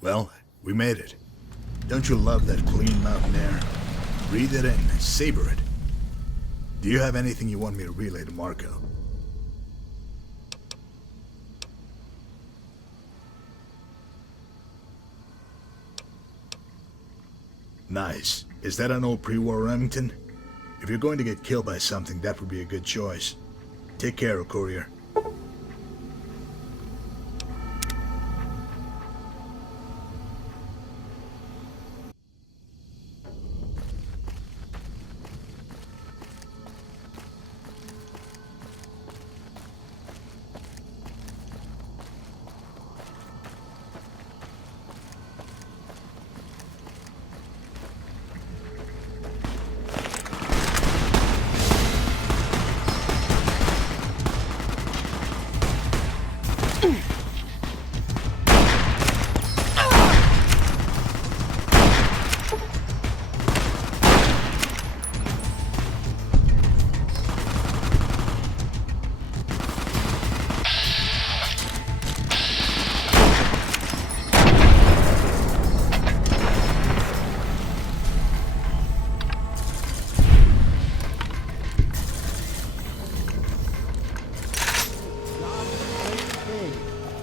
Well, we made it. Don't you love that clean mountain air? Breathe it in and savor it. Do you have anything you want me to relay to Marco? Nice. Is that an old pre-war Remington? If you're going to get killed by something, that would be a good choice. Take care, courier.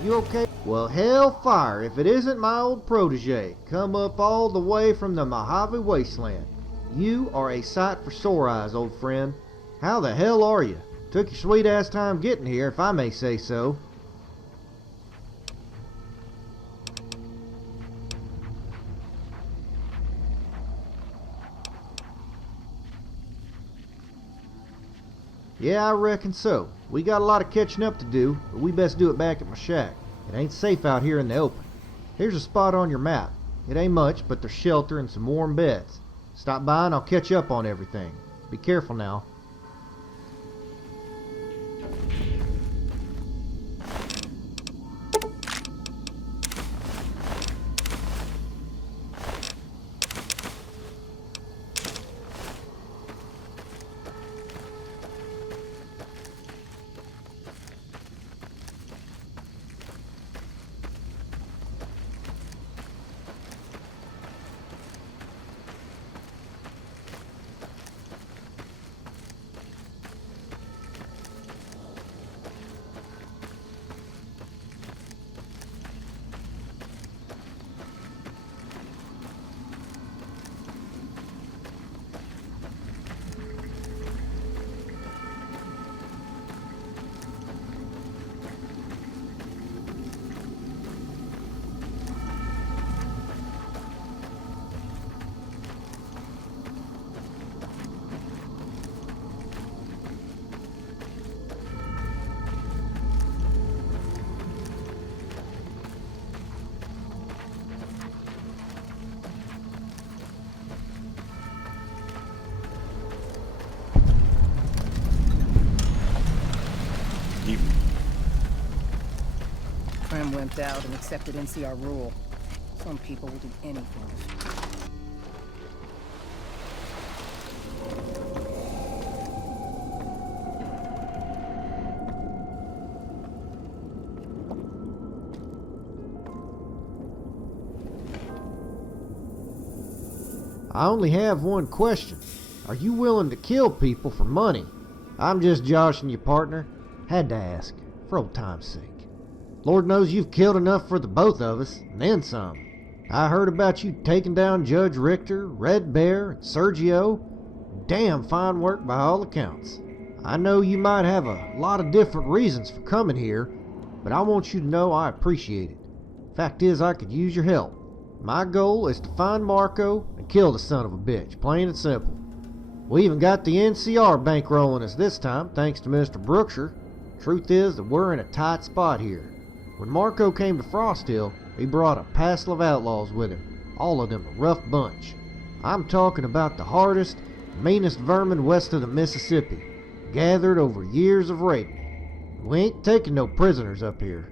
You okay? Well, hellfire if it isn't my old protege, come up all the way from the Mojave Wasteland. You are a sight for sore eyes, old friend. How the hell are you? Took your sweet ass time getting here, if I may say so. Yeah, I reckon so. We got a lot of catching up to do, but we best do it back at my shack. It ain't safe out here in the open. Here's a spot on your map. It ain't much, but there's shelter and some warm beds. Stop by and I'll catch up on everything. Be careful now. Prem wimped out and accepted NCR rule. Some people will do anything. I only have one question. Are you willing to kill people for money? I'm just joshing you, partner. Had to ask, for old time's sake. Lord knows you've killed enough for the both of us, and then some. I heard about you taking down Judge Richter, Red Bear, and Sergio. Damn fine work by all accounts. I know you might have a lot of different reasons for coming here, but I want you to know I appreciate it. Fact is, I could use your help. My goal is to find Marco and kill the son of a bitch, plain and simple. We even got the NCR bankrolling us this time, thanks to Mr. Brookshire. Truth is that we're in a tight spot here. When Marco came to Frost Hill, he brought a passel of outlaws with him, all of them a rough bunch. I'm talking about the hardest, meanest vermin west of the Mississippi, gathered over years of rape. We ain't taking no prisoners up here.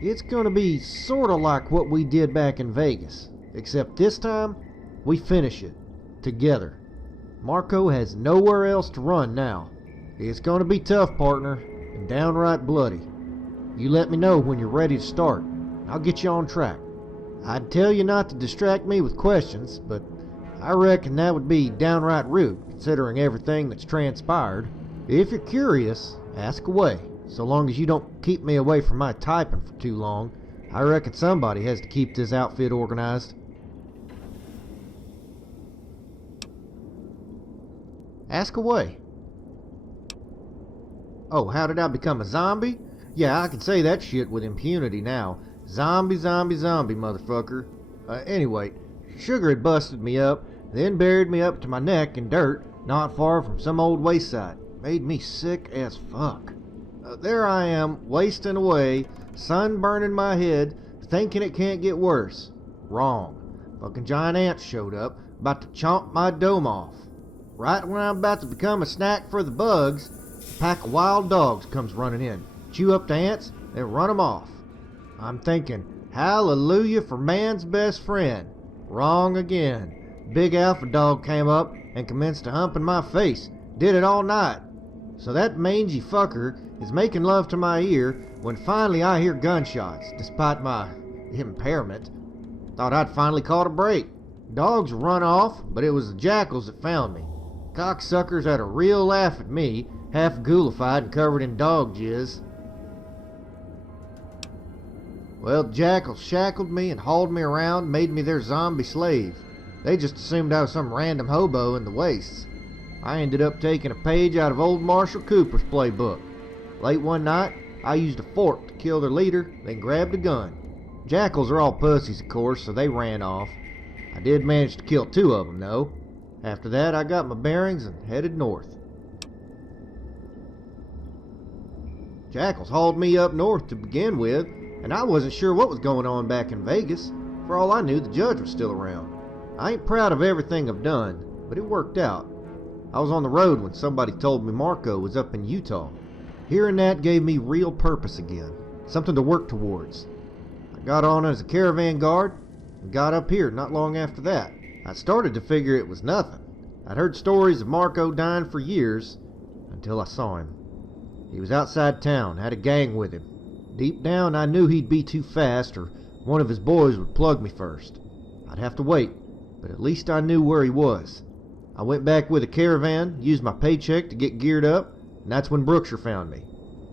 It's gonna be sorta like what we did back in Vegas, except this time, we finish it, together. Marco has nowhere else to run now. It's gonna be tough, partner, and downright bloody. You let me know when you're ready to start. I'll get you on track. I'd tell you not to distract me with questions, but I reckon that would be downright rude, considering everything that's transpired. If you're curious, ask away. So long as you don't keep me away from my typing for too long, I reckon somebody has to keep this outfit organized. Ask away. Oh, how did I become a zombie? Yeah, I can say that shit with impunity now. Zombie, zombie, zombie, motherfucker. Anyway, Sugar had busted me up, then buried me up to my neck in dirt, not far from some old wayside. Made me sick as fuck. There I am, wasting away, sun burning my head, thinking it can't get worse. Wrong. Fucking giant ants showed up, about to chomp my dome off. Right when I'm about to become a snack for the bugs, a pack of wild dogs comes running in, chew up the ants, then run 'em off. I'm thinking, hallelujah for man's best friend. Wrong again. Big alpha dog came up and commenced to humping my face. Did it all night. So that mangy fucker is making love to my ear when finally I hear gunshots, despite my impairment. Thought I'd finally caught a break. Dogs run off, but it was the jackals that found me. Cocksuckers had a real laugh at me, half ghoulified and covered in dog jizz. Well, jackals shackled me and hauled me around, made me their zombie slave. They just assumed I was some random hobo in the wastes. I ended up taking a page out of old Marshall Cooper's playbook. Late one night, I used a fork to kill their leader, then grabbed a gun. Jackals are all pussies, of course, so they ran off. I did manage to kill 2 of them, though. After that, I got my bearings and headed north. Jackals hauled me up north to begin with, and I wasn't sure what was going on back in Vegas. For all I knew, the judge was still around. I ain't proud of everything I've done, but it worked out. I was on the road when somebody told me Marco was up in Utah. Hearing that gave me real purpose again, something to work towards. I got on as a caravan guard and got up here not long after that. I started to figure it was nothing. I'd heard stories of Marco dying for years until I saw him. He was outside town, had a gang with him. Deep down I knew he'd be too fast or one of his boys would plug me first. I'd have to wait, but at least I knew where he was. I went back with a caravan, used my paycheck to get geared up, and that's when Brookshire found me.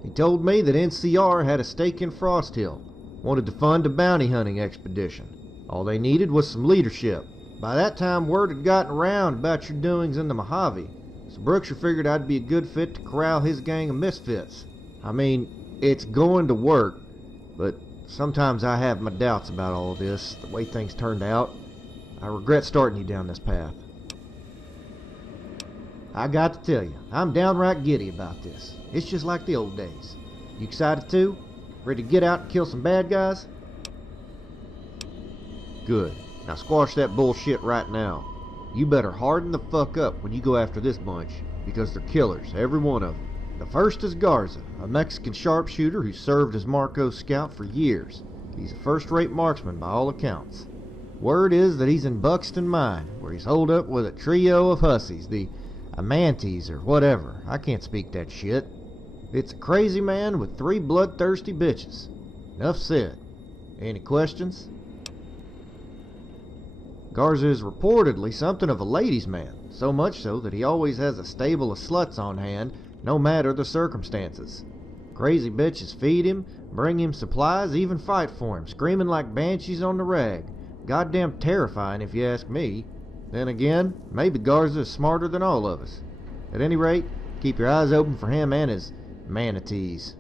He told me that NCR had a stake in Frost Hill, wanted to fund a bounty hunting expedition. All they needed was some leadership. By that time word had gotten around about your doings in the Mojave, so Brookshire figured I'd be a good fit to corral his gang of misfits. I mean, it's going to work, but sometimes I have my doubts about all this, the way things turned out. I regret starting you down this path. I got to tell you, I'm downright giddy about this. It's just like the old days. You excited too? Ready to get out and kill some bad guys? Good. Now squash that bullshit right now. You better harden the fuck up when you go after this bunch, because they're killers, every one of them. The first is Garza, a Mexican sharpshooter who served as Marco's scout for years. He's a first-rate marksman by all accounts. Word is that he's in Buxton Mine, where he's holed up with a trio of hussies, the Bounties or whatever. I can't speak that shit. It's a crazy man with 3 bloodthirsty bitches. Enough said. Any questions? Garza is reportedly something of a ladies' man, so much so that he always has a stable of sluts on hand, no matter the circumstances. Crazy bitches feed him, bring him supplies, even fight for him, screaming like banshees on the rag. Goddamn terrifying if you ask me. Then again, maybe Garza is smarter than all of us. At any rate, keep your eyes open for him and his manatees.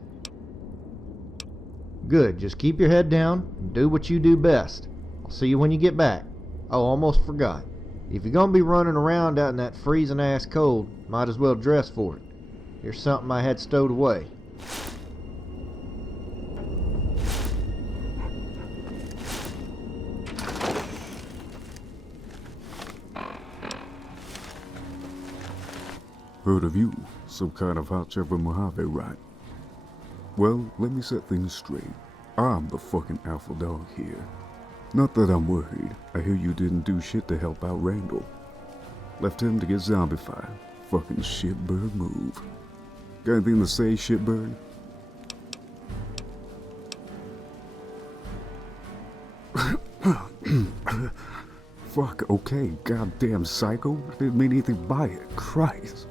Good, just keep your head down and do what you do best. I'll see you when you get back. Oh, almost forgot. If you're gonna be running around out in that freezing ass cold, might as well dress for it. Here's something I had stowed away. Heard of you. Some kind of hot chopper Mojave, right? Well, let me set things straight. I'm the fucking alpha dog here. Not that I'm worried. I hear you didn't do shit to help out Randall. Left him to get zombified. Fucking shitbird move. Got anything to say, shitbird? Fuck, okay, goddamn psycho. Didn't mean anything by it. Christ.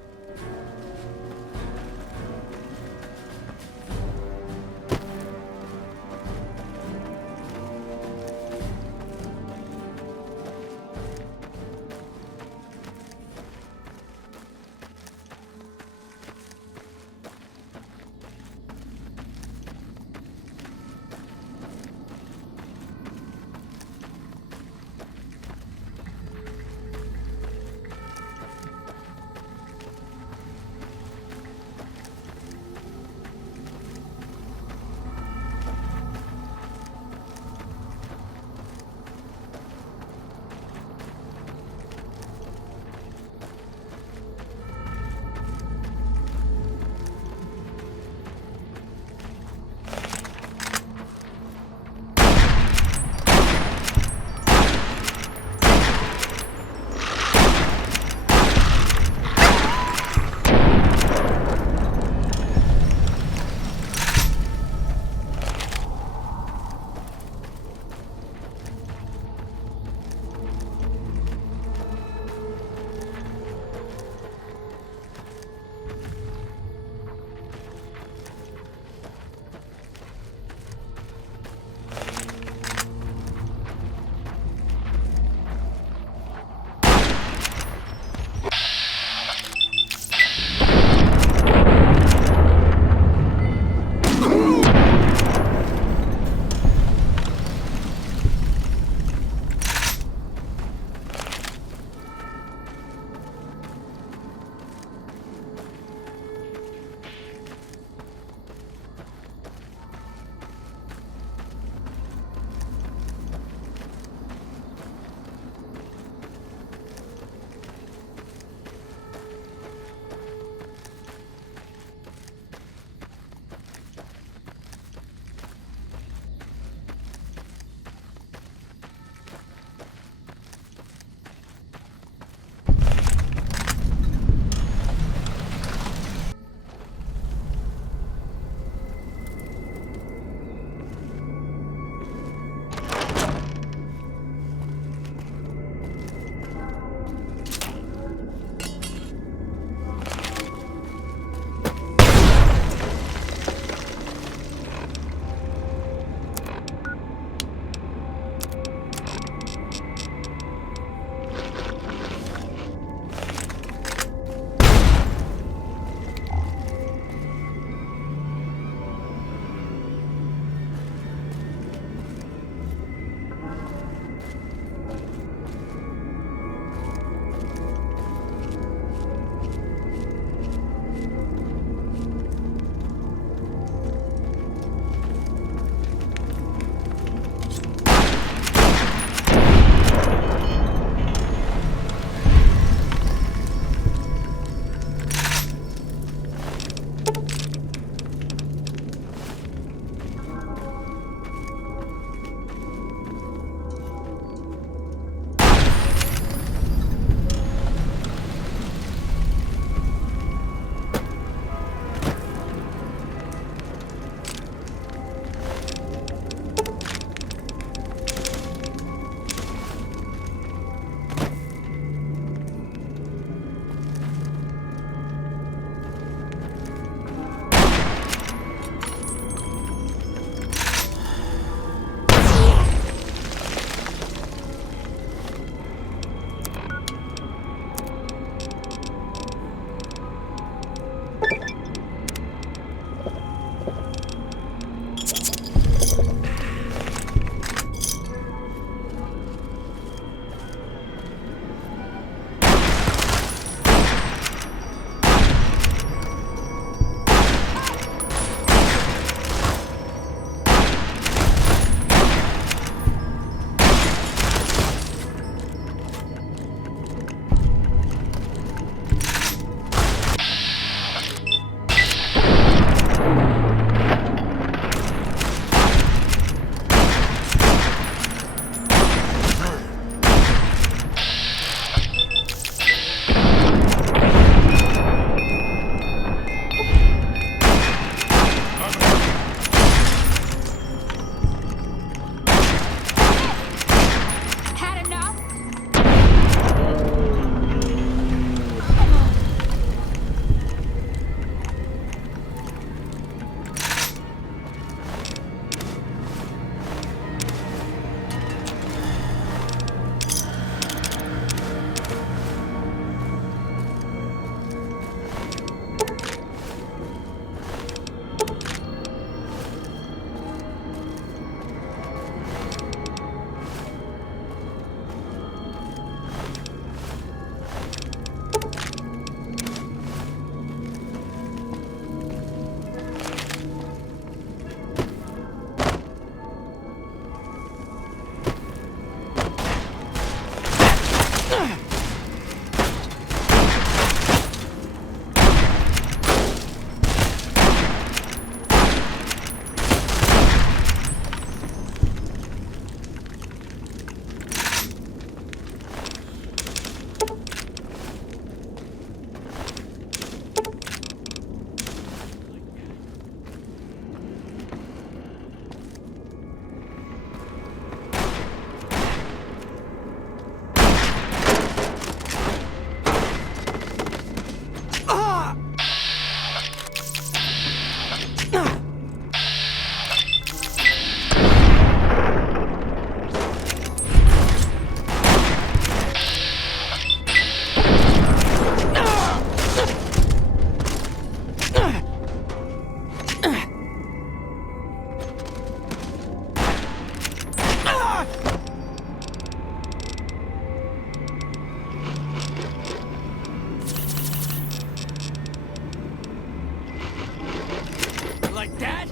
Like that?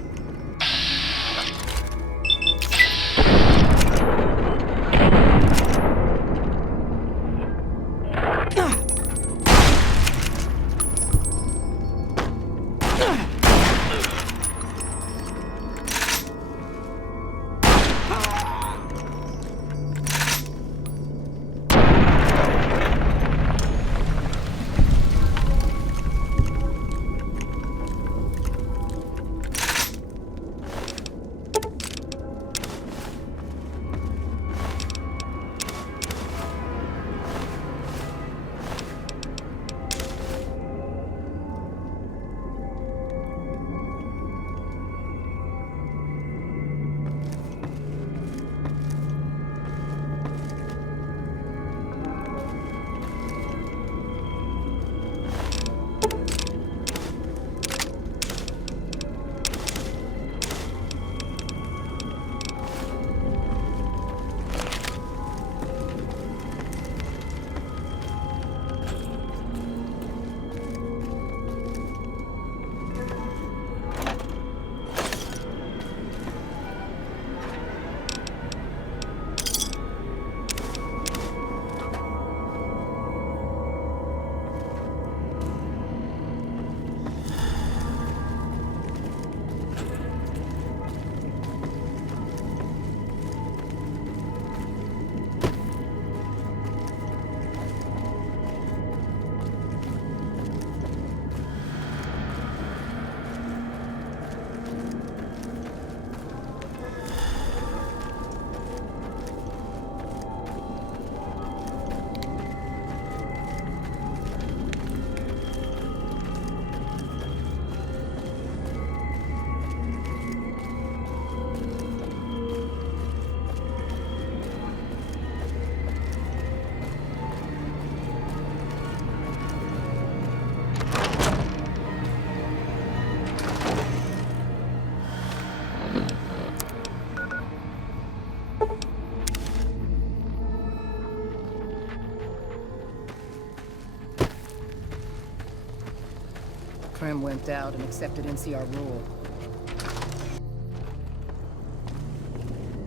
Krim wimped out and accepted NCR rule.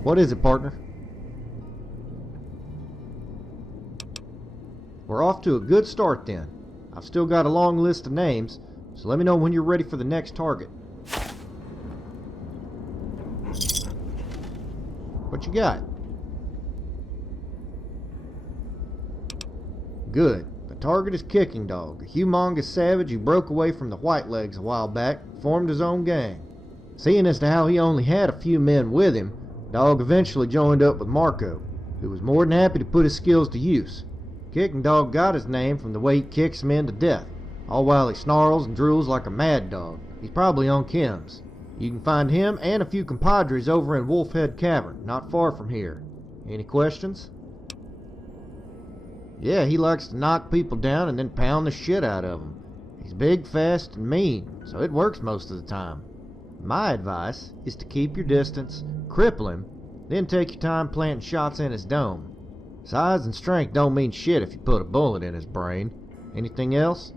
What is it, partner? We're off to a good start then. I've still got a long list of names, so let me know when you're ready for the next target. What you got? Good. The target is Kicking Dog, a humongous savage who broke away from the Whitelegs a while back and formed his own gang. Seeing as to how he only had a few men with him, Dog eventually joined up with Marco, who was more than happy to put his skills to use. Kicking Dog got his name from the way he kicks men to death, all while he snarls and drools like a mad dog. He's probably on chems. You can find him and a few compadres over in Wolfhead Cavern, not far from here. Any questions? Yeah, he likes to knock people down and then pound the shit out of them. He's big, fast, and mean, so it works most of the time. My advice is to keep your distance, cripple him, then take your time planting shots in his dome. Size and strength don't mean shit if you put a bullet in his brain. Anything else?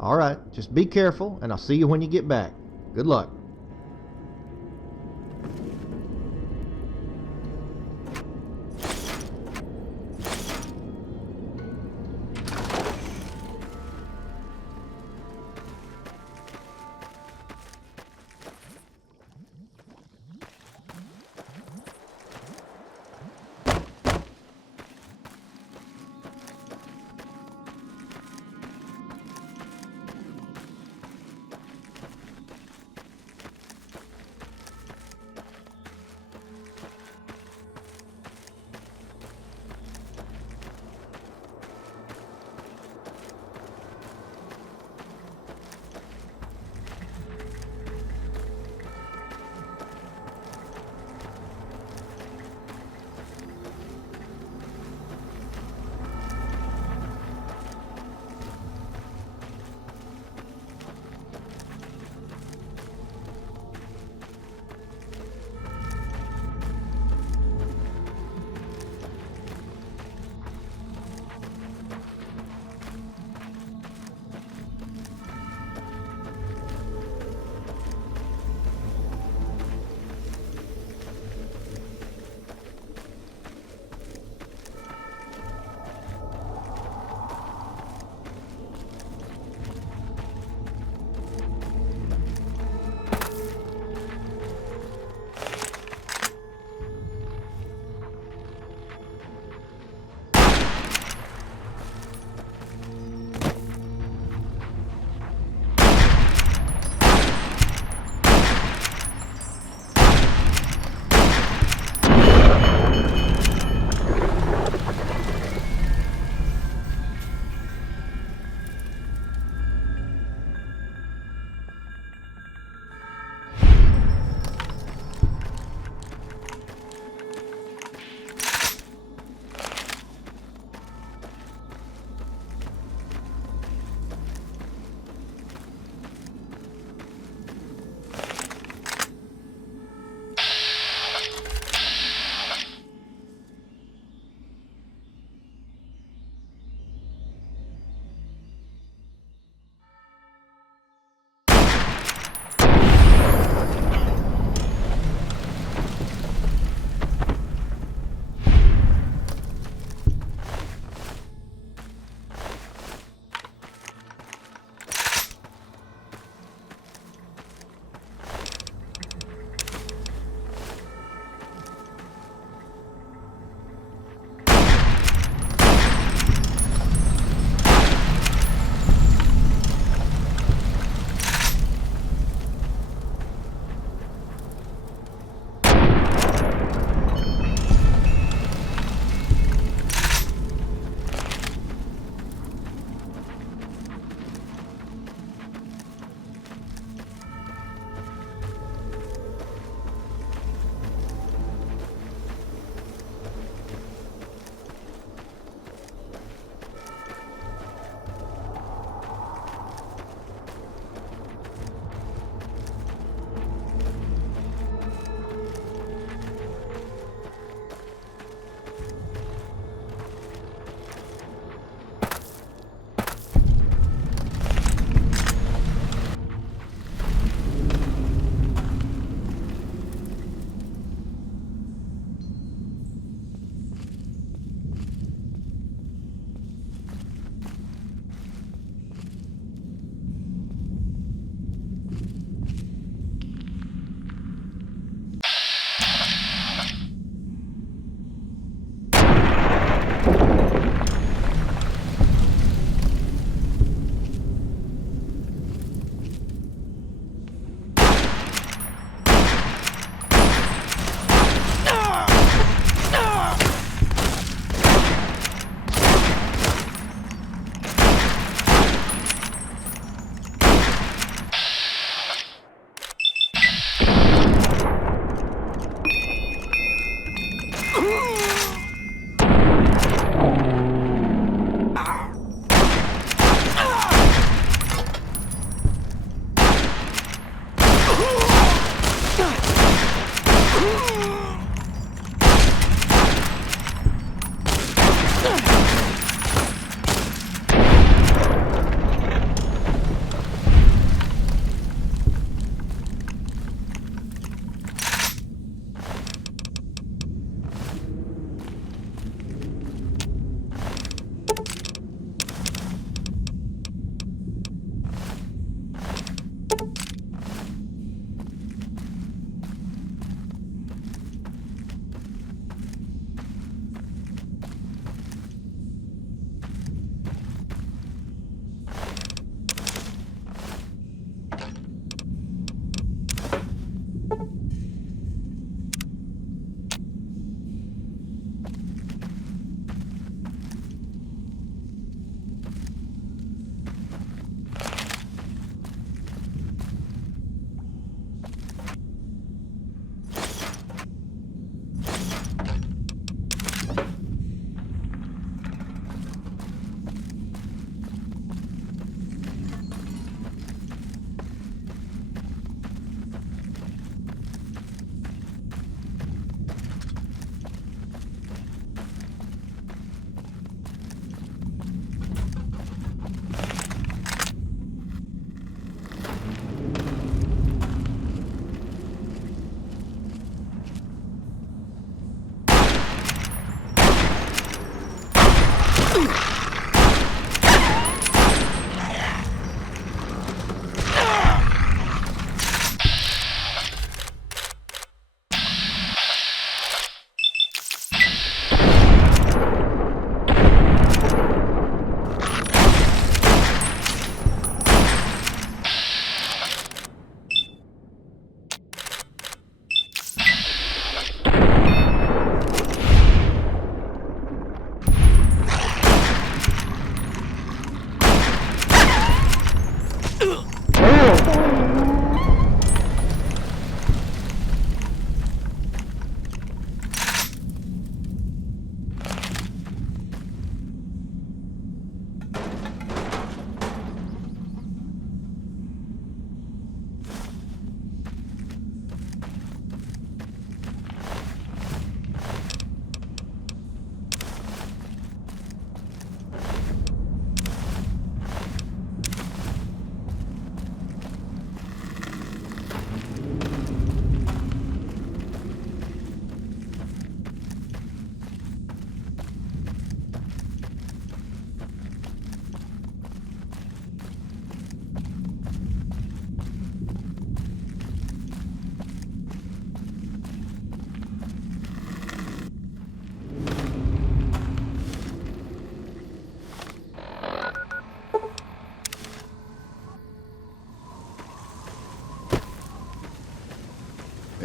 Alright, just be careful, and I'll see you when you get back. Good luck.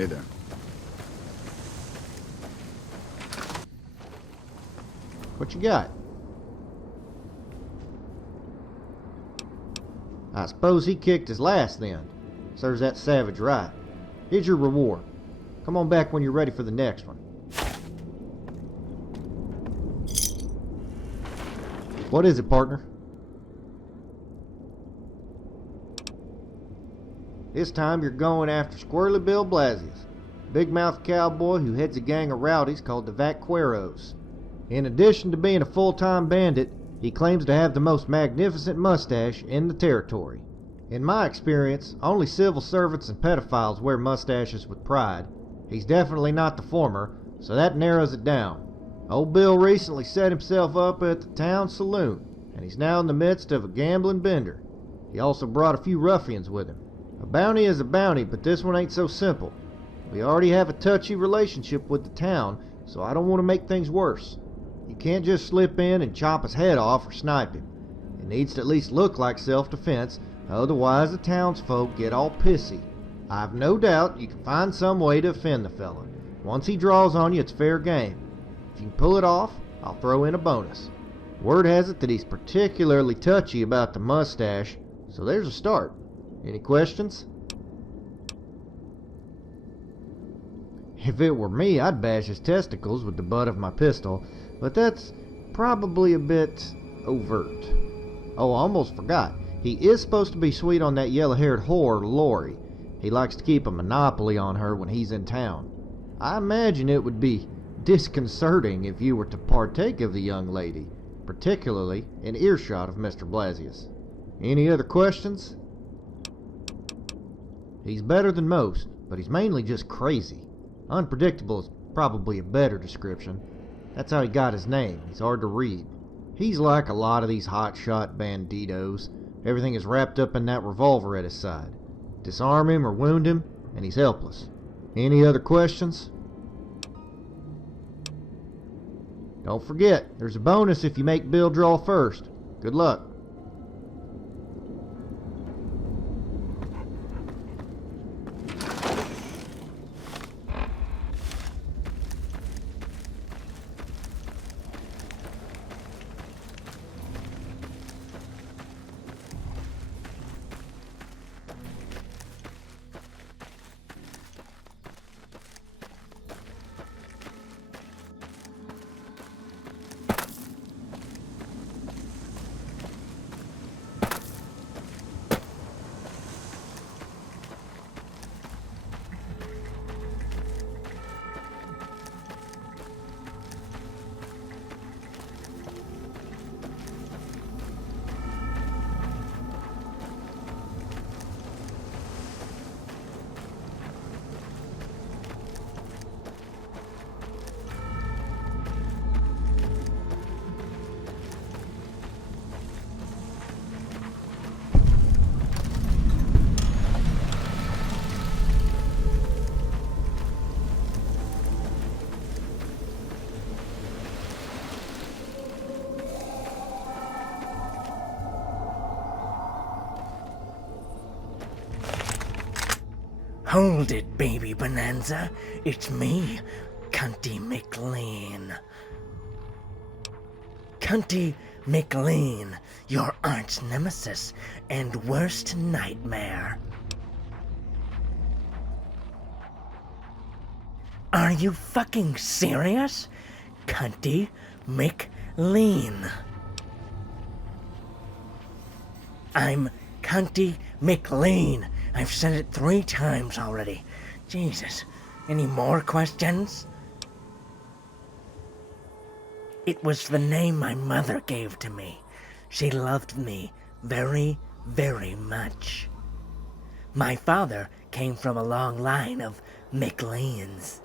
Hey there. What you got? I suppose he kicked his last then. Serves that savage right. Here's your reward. Come on back when you're ready for the next one. What is it, partner? This time you're going after Squirrely Bill Blasius, big mouth cowboy who heads a gang of rowdies called the Vaqueros. In addition to being a full-time bandit, he claims to have the most magnificent mustache in the territory. In my experience, only civil servants and pedophiles wear mustaches with pride. He's definitely not the former, so that narrows it down. Old Bill recently set himself up at the town saloon, and he's now in the midst of a gambling bender. He also brought a few ruffians with him. A bounty is a bounty, but this one ain't so simple. We already have a touchy relationship with the town, so I don't want to make things worse. You can't just slip in and chop his head off or snipe him. It needs to at least look like self-defense, otherwise the townsfolk get all pissy. I've no doubt you can find some way to offend the fella. Once he draws on you, it's fair game. If you can pull it off, I'll throw in a bonus. Word has it that he's particularly touchy about the mustache, so there's a start. Any questions? If it were me, I'd bash his testicles with the butt of my pistol, but that's probably a bit overt. Oh, I almost forgot. He is supposed to be sweet on that yellow-haired whore, Lori. He likes to keep a monopoly on her when he's in town. I imagine it would be disconcerting if you were to partake of the young lady, particularly in earshot of Mr. Blasius. Any other questions? He's better than most, but he's mainly just crazy. Unpredictable is probably a better description. That's how he got his name. He's hard to read. He's like a lot of these hotshot banditos. Everything is wrapped up in that revolver at his side. Disarm him or wound him, and he's helpless. Any other questions? Don't forget, there's a bonus if you make Bill draw first. Good luck. Hold it, baby Bonanza. It's me, Cunty McLean. Cunty McLean, your arch nemesis and worst nightmare. Are you fucking serious? Cunty McLean. I'm Cunty McLean. I've said it 3 times already. Jesus. Any more questions? It was the name my mother gave to me. She loved me very, very much. My father came from a long line of McLeans.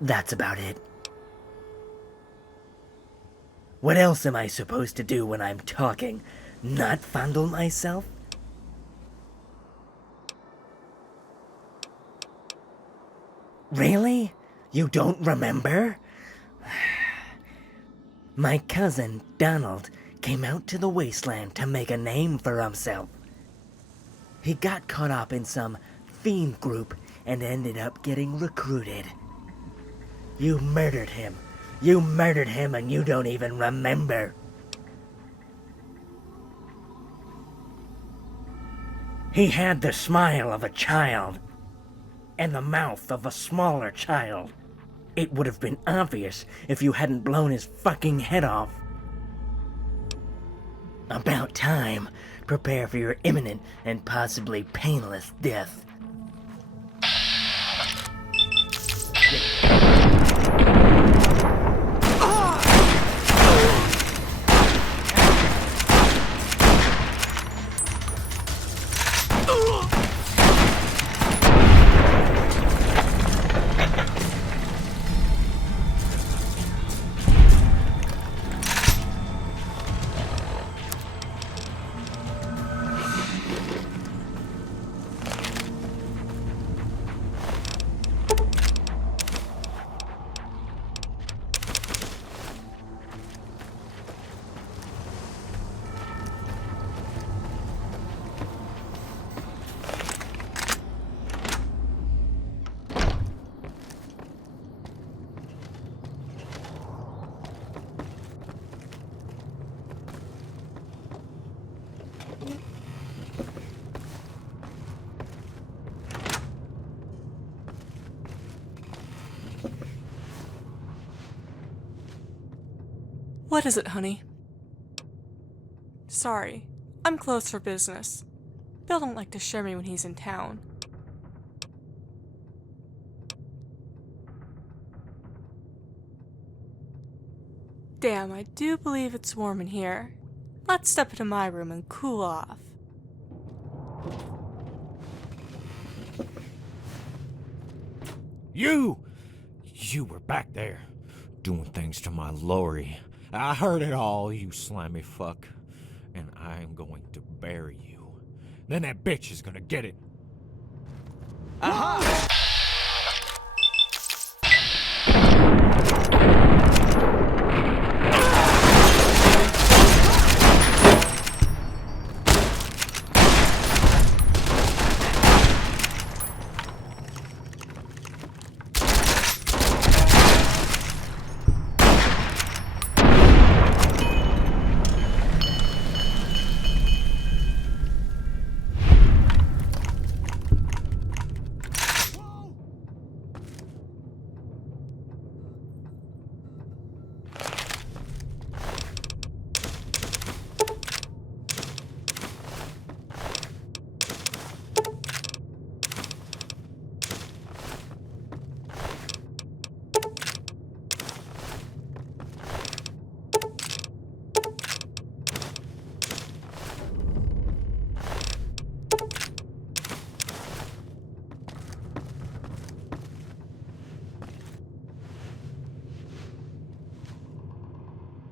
That's about it. What else am I supposed to do when I'm talking? Not fondle myself? Really? You don't remember? My cousin, Donald, came out to the wasteland to make a name for himself. He got caught up in some fiend group and ended up getting recruited. You murdered him. You murdered him and you don't even remember. He had the smile of a child and the mouth of a smaller child. It would have been obvious if you hadn't blown his fucking head off. About time. Prepare for your imminent and possibly painless death. What is it, honey? Sorry, I'm closed for business. Bill don't like to share me when he's in town. Damn, I do believe it's warm in here. Let's step into my room and cool off. You were back there, doing things to my Lori. I heard it all, you slimy fuck. And I'm going to bury you. Then that bitch is gonna get it. Aha!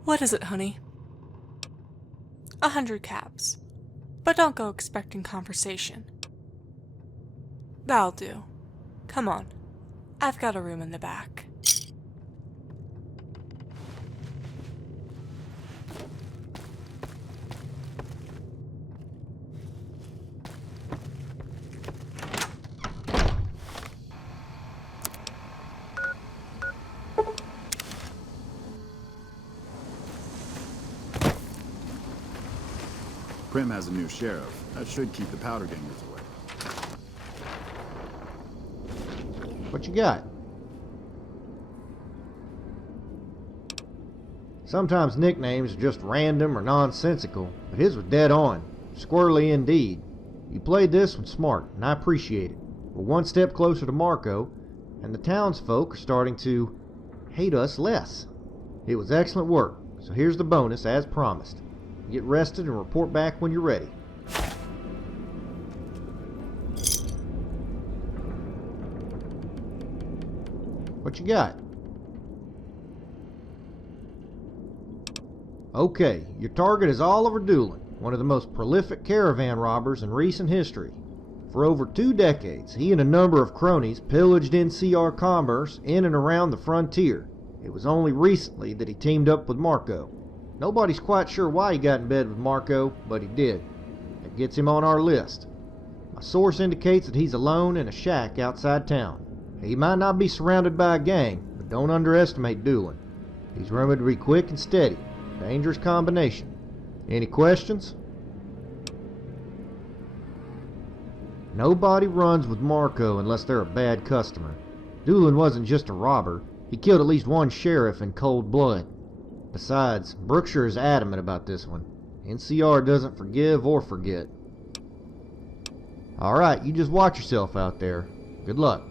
What is it, honey? 100 caps. But don't go expecting conversation. That'll do. Come on. I've got a room in the back. Prim has a new sheriff. That should keep the powder gangers away. What you got? Sometimes nicknames are just random or nonsensical, but his was dead on. Squirrely indeed. You played this one smart, and I appreciate it. We're one step closer to Marco, and the townsfolk are starting to hate us less. It was excellent work, so here's the bonus as promised. Get rested and report back when you're ready. What you got? Okay, your target is Oliver Doolin, one of the most prolific caravan robbers in recent history. For over 2 decades, he and a number of cronies pillaged NCR commerce in and around the frontier. It was only recently that he teamed up with Marco. Nobody's quite sure why he got in bed with Marco, but he did. It gets him on our list. My source indicates that he's alone in a shack outside town. He might not be surrounded by a gang, but don't underestimate Doolin. He's rumored to be quick and steady. Dangerous combination. Any questions? Nobody runs with Marco unless they're a bad customer. Doolin wasn't just a robber. He killed at least one sheriff in cold blood. Besides, Brookshire is adamant about this one. NCR doesn't forgive or forget. Alright, you just watch yourself out there. Good luck.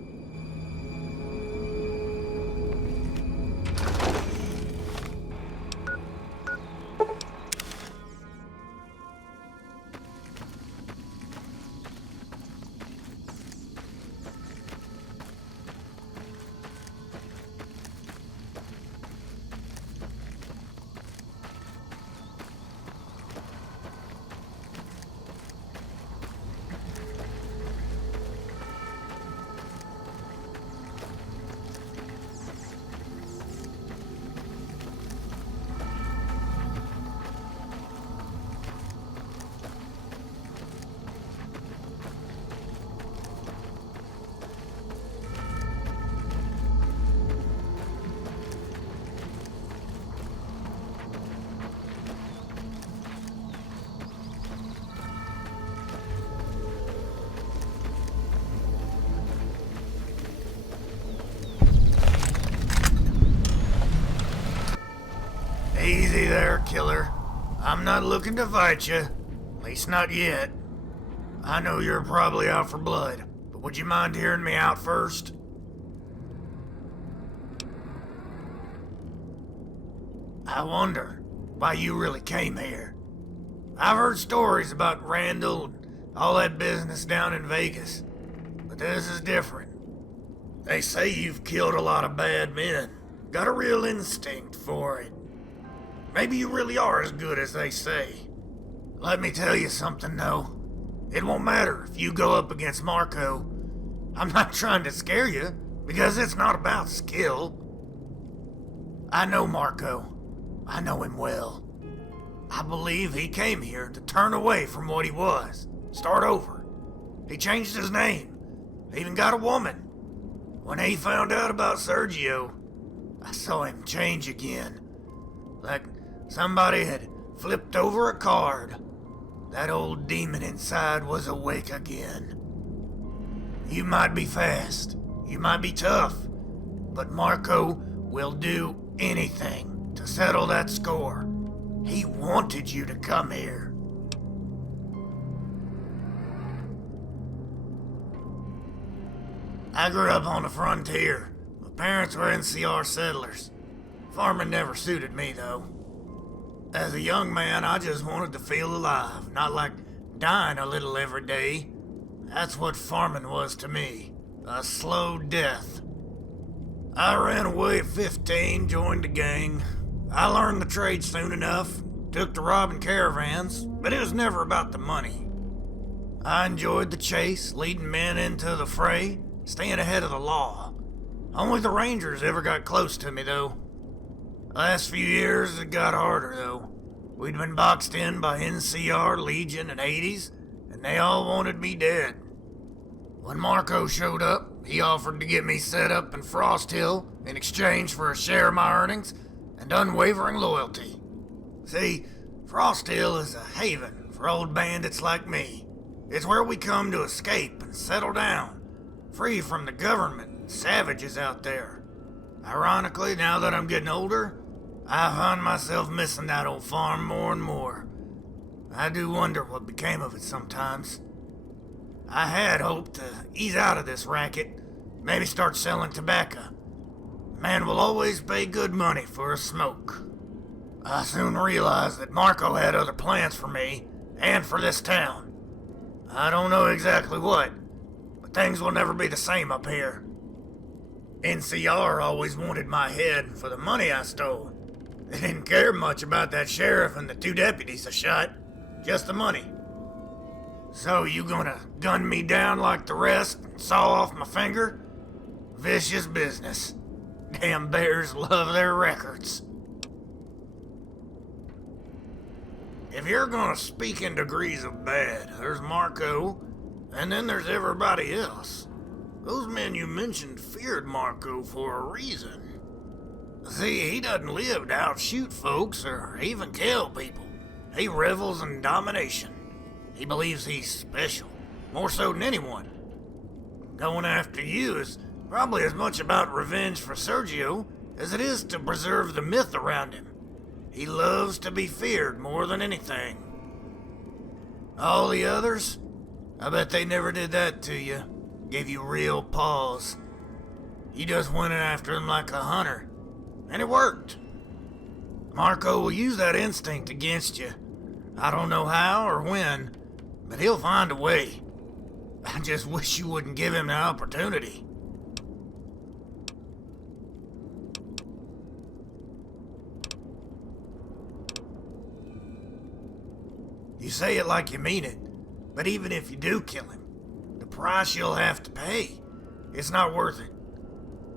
Easy there, killer. I'm not looking to fight you. At least not yet. I know you're probably out for blood, but would you mind hearing me out first? I wonder why you really came here. I've heard stories about Randall and all that business down in Vegas, but this is different. They say you've killed a lot of bad men. Got a real instinct for it. Maybe you really are as good as they say. Let me tell you something, though. It won't matter if you go up against Marco. I'm not trying to scare you, because it's not about skill. I know Marco. I know him well. I believe he came here to turn away from what he was, start over. He changed his name, even got a woman. When he found out about Sergio, I saw him change again. Like somebody had flipped over a card. That old demon inside was awake again. You might be fast, you might be tough, but Marco will do anything to settle that score. He wanted you to come here. I grew up on the frontier. My parents were NCR settlers. Farming never suited me, though. As a young man, I just wanted to feel alive, not like dying a little every day. That's what farming was to me, a slow death. I ran away at 15, joined the gang. I learned the trade soon enough, took to robbing caravans, but it was never about the money. I enjoyed the chase, leading men into the fray, staying ahead of the law. Only the Rangers ever got close to me, though. Last few years, it got harder, though. We'd been boxed in by NCR, Legion, and Hades, and they all wanted me dead. When Marco showed up, he offered to get me set up in Frost Hill in exchange for a share of my earnings and unwavering loyalty. See, Frost Hill is a haven for old bandits like me. It's where we come to escape and settle down, free from the government and savages out there. Ironically, now that I'm getting older, I find myself missing that old farm more and more. I do wonder what became of it sometimes. I had hoped to ease out of this racket, maybe start selling tobacco. Man will always pay good money for a smoke. I soon realized that Marco had other plans for me and for this town. I don't know exactly what, but things will never be the same up here. NCR always wanted my head for the money I stole. They didn't care much about that sheriff and the 2 deputies I shot, just the money. So you gonna gun me down like the rest and saw off my finger? Vicious business. Damn bears love their records. If you're gonna speak in degrees of bad, there's Marco, And then there's everybody else. Those men you mentioned feared Marco for a reason. See, he doesn't live to outshoot folks or even kill people. He revels in domination. He believes he's special, more so than anyone. Going after you is probably as much about revenge for Sergio as it is to preserve the myth around him. He loves to be feared more than anything. All the others, I bet they never did that to you. Gave you real pause. You just went after them like a hunter, and it worked. Marco will use that instinct against you. I don't know how or when, but he'll find a way. I just wish you wouldn't give him the opportunity. You say it like you mean it, but even if you do kill him, the price you'll have to pay, it's not worth it.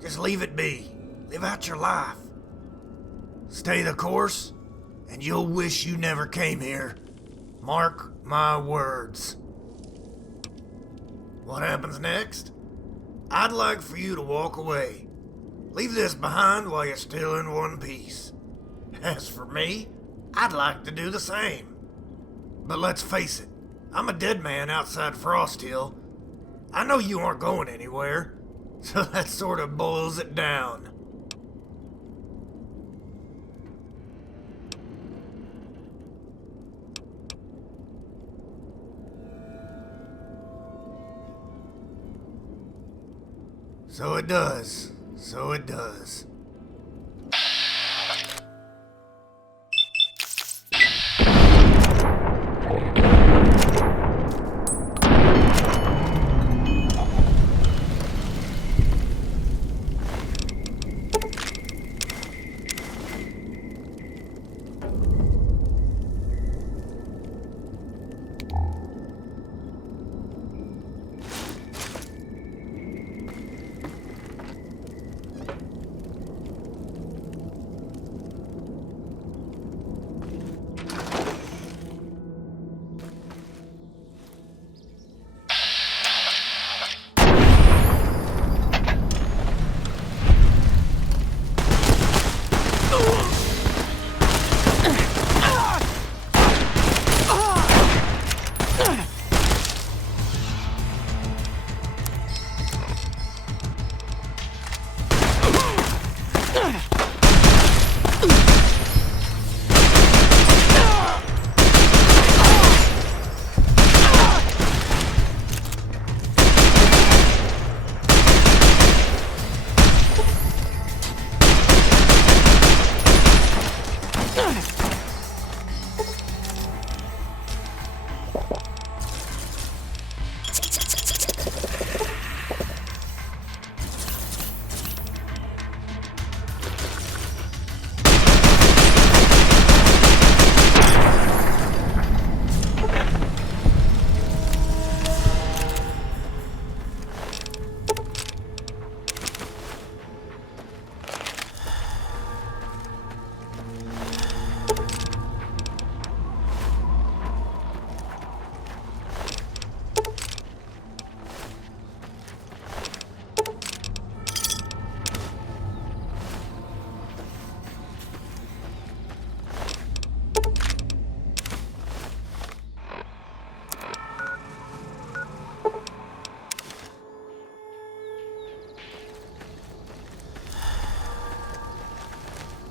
Just leave it be. Live out your life. Stay the course, and you'll wish you never came here. Mark my words. What happens next? I'd like for you to walk away. Leave this behind while you're still in one piece. As for me, I'd like to do the same. But let's face it, I'm a dead man outside Frost Hill. I know you aren't going anywhere, so that sort of boils it down. So it does. So it does.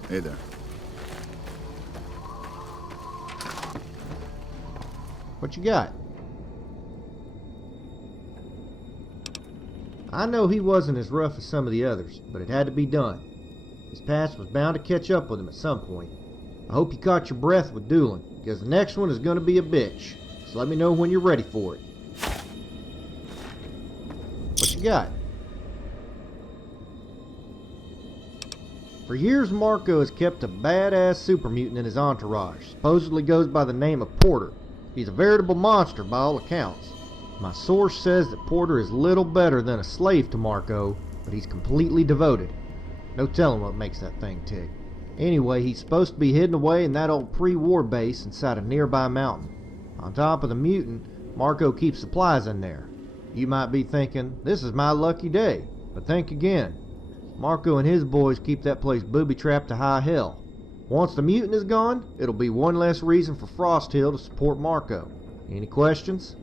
Hey there. What you got? I know he wasn't as rough as some of the others, but it had to be done. His past was bound to catch up with him at some point. I hope you caught your breath with dueling, because the next one is going to be a bitch. So let me know when you're ready for it. What you got? For years, Marco has kept a badass super mutant in his entourage. Supposedly goes by the name of Porter. He's a veritable monster by all accounts. My source says that Porter is little better than a slave to Marco, but he's completely devoted. No telling what makes that thing tick. Anyway, he's supposed to be hidden away in that old pre-war base inside a nearby mountain. On top of the mutant, Marco keeps supplies in there. You might be thinking, this is my lucky day, but think again. Marco and his boys keep that place booby-trapped to high hell. Once the mutant is gone, it'll be one less reason for Frost Hill to support Marco. Any questions?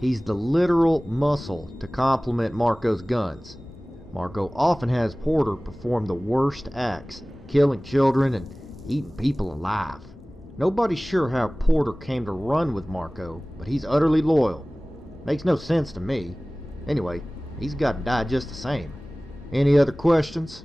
He's the literal muscle to complement Marco's guns. Marco often has Porter perform the worst acts, killing children and eating people alive. Nobody's sure how Porter came to run with Marco, but he's utterly loyal. Makes no sense to me. Anyway, he's got to die just the same. Any other questions?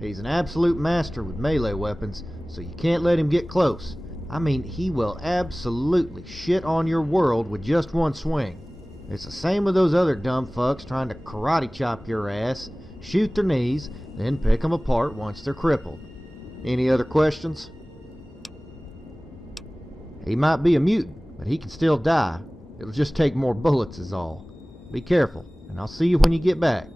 He's an absolute master with melee weapons, so you can't let him get close. I mean, he will absolutely shit on your world with just one swing. It's the same with those other dumb fucks trying to karate chop your ass, shoot their knees, then pick them apart once they're crippled. Any other questions? He might be a mutant, but he can still die. It'll just take more bullets is all. Be careful, and I'll see you when you get back.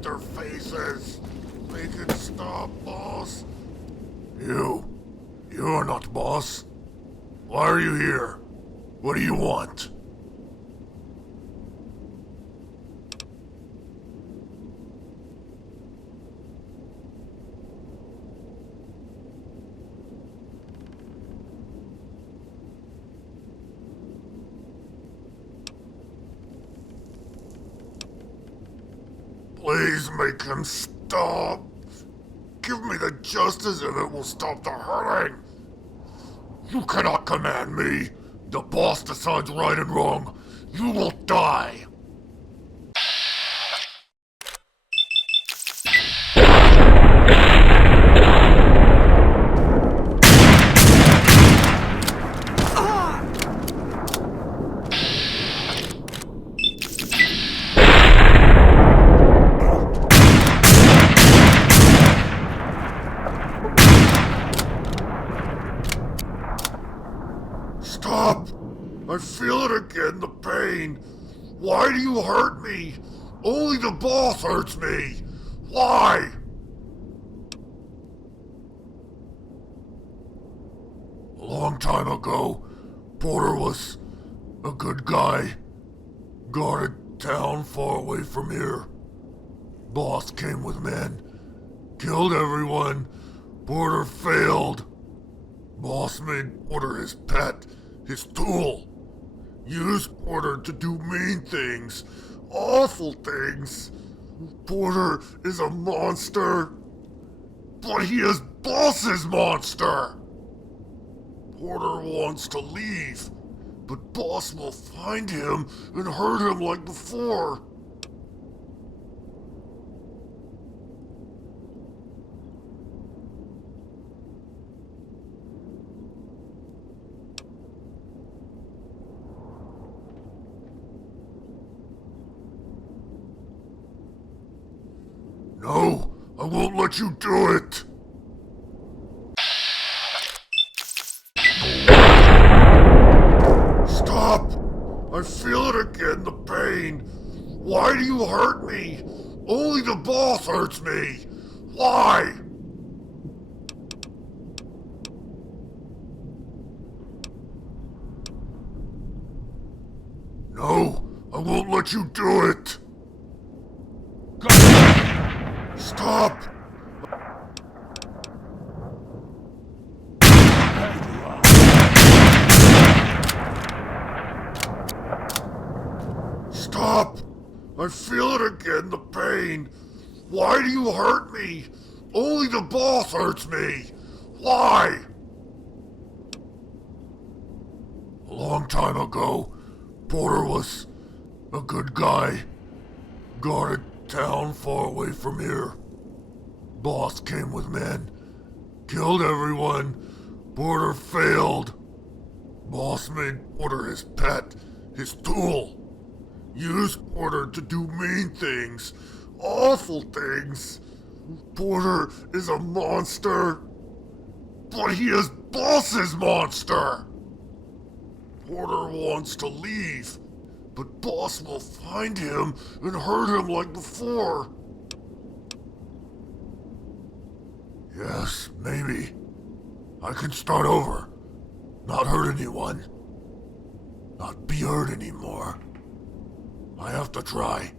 at their faces. Make it stop, boss. You're not boss. Why are you here? What do you want? Please make him stop. Give me the justice and it will stop the hurting. You cannot command me. The boss decides right and wrong. You will die. Stop! I feel it again, the pain. Why do you hurt me? Only the boss hurts me. Why? A long time ago, Porter was a good guy. Guarded town far away from here. Boss came with men. Killed everyone. Porter failed. Boss made Porter his pet, his tool. Used Porter to do mean things, awful things. Porter is a monster, but he is Boss's monster. Porter wants to leave, but Boss will find him and hurt him like before. No, I won't let you do it! Stop! I feel it again, the pain. Why do you hurt me? Only the boss hurts me. Why? No, I won't let you do it! Stop! Stop! I feel it again, the pain. Why do you hurt me? Only the boss hurts me. Why? A long time ago, Porter was a good guy. Guarded town far away from here. Boss came with men. Killed everyone. Porter failed. Boss made Porter his pet, his tool. Used Porter to do mean things, awful things. Porter is a monster, but he is Boss's monster. Porter wants to leave, but Boss will find him and hurt him like before. Yes, maybe. I can start over. Not hurt anyone. Not be hurt anymore. I have to try.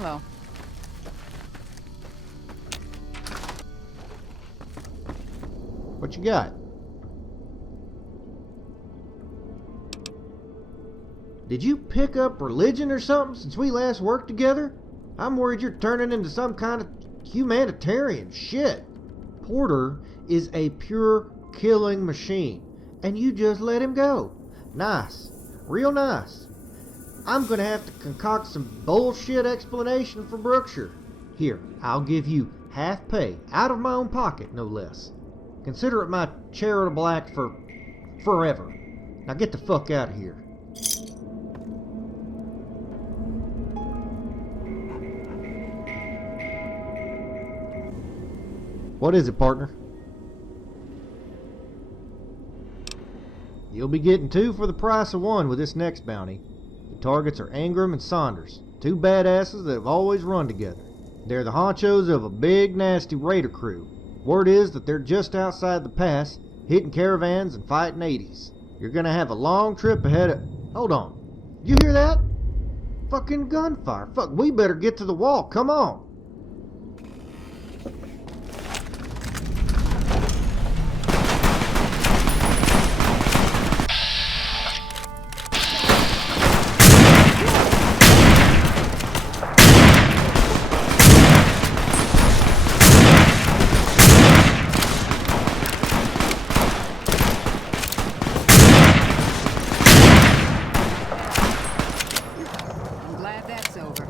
Hello. What you got? Did you pick up religion or something since we last worked together? I'm worried you're turning into some kind of humanitarian shit. Porter is a pure killing machine, and you just let him go. Nice. Real nice. I'm gonna have to concoct some bullshit explanation for Brookshire. Here, I'll give you half pay, out of my own pocket, no less. Consider it my charitable act for forever. Now get the fuck out of here. What is it, partner? You'll be getting 2 for the price of 1 with this next bounty. The targets are Ingram and Saunders, 2 badasses that have always run together. They're the honchos of a big, nasty raider crew. Word is that they're just outside the pass, hitting caravans and fighting 80s. You're gonna have a long trip ahead of... Hold on. You hear that? Fucking gunfire. Fuck, we better get to the wall. Come on. I'm glad that's over.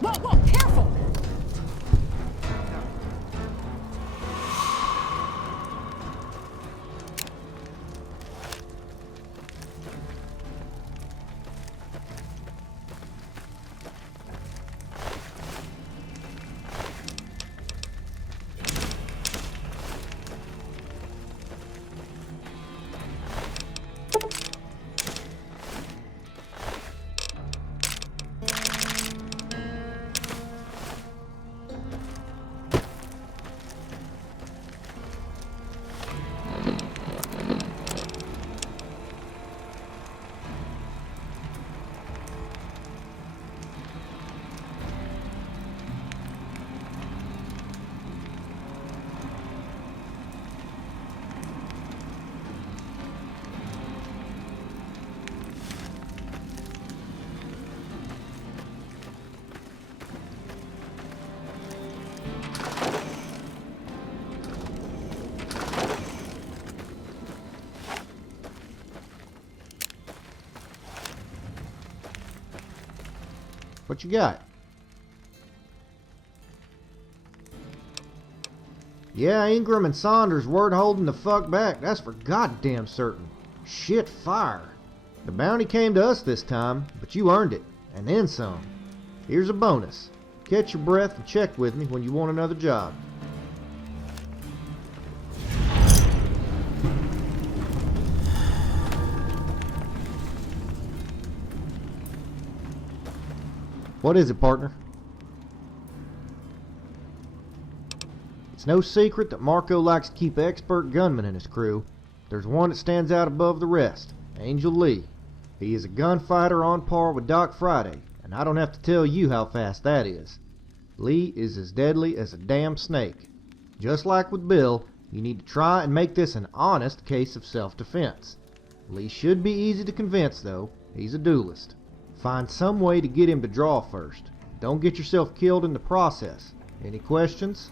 Whoa, whoa, careful! What you got? Yeah, Ingram and Saunders weren't holding the fuck back. That's for goddamn certain. Shit fire. The bounty came to us this time, but you earned it, and then some. Here's a bonus. Catch your breath and check with me when you want another job. What is it, partner? It's no secret that Marco likes to keep expert gunmen in his crew. There's one that stands out above the rest, Angel Lee. He is a gunfighter on par with Doc Friday, and I don't have to tell you how fast that is. Lee is as deadly as a damn snake. Just like with Bill, you need to try and make this an honest case of self-defense. Lee should be easy to convince, though. He's a duelist. Find some way to get him to draw first. Don't get yourself killed in the process. Any questions?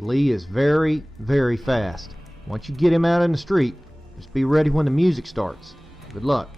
Lee is very, very fast. Once you get him out in the street, just be ready when the music starts. Good luck.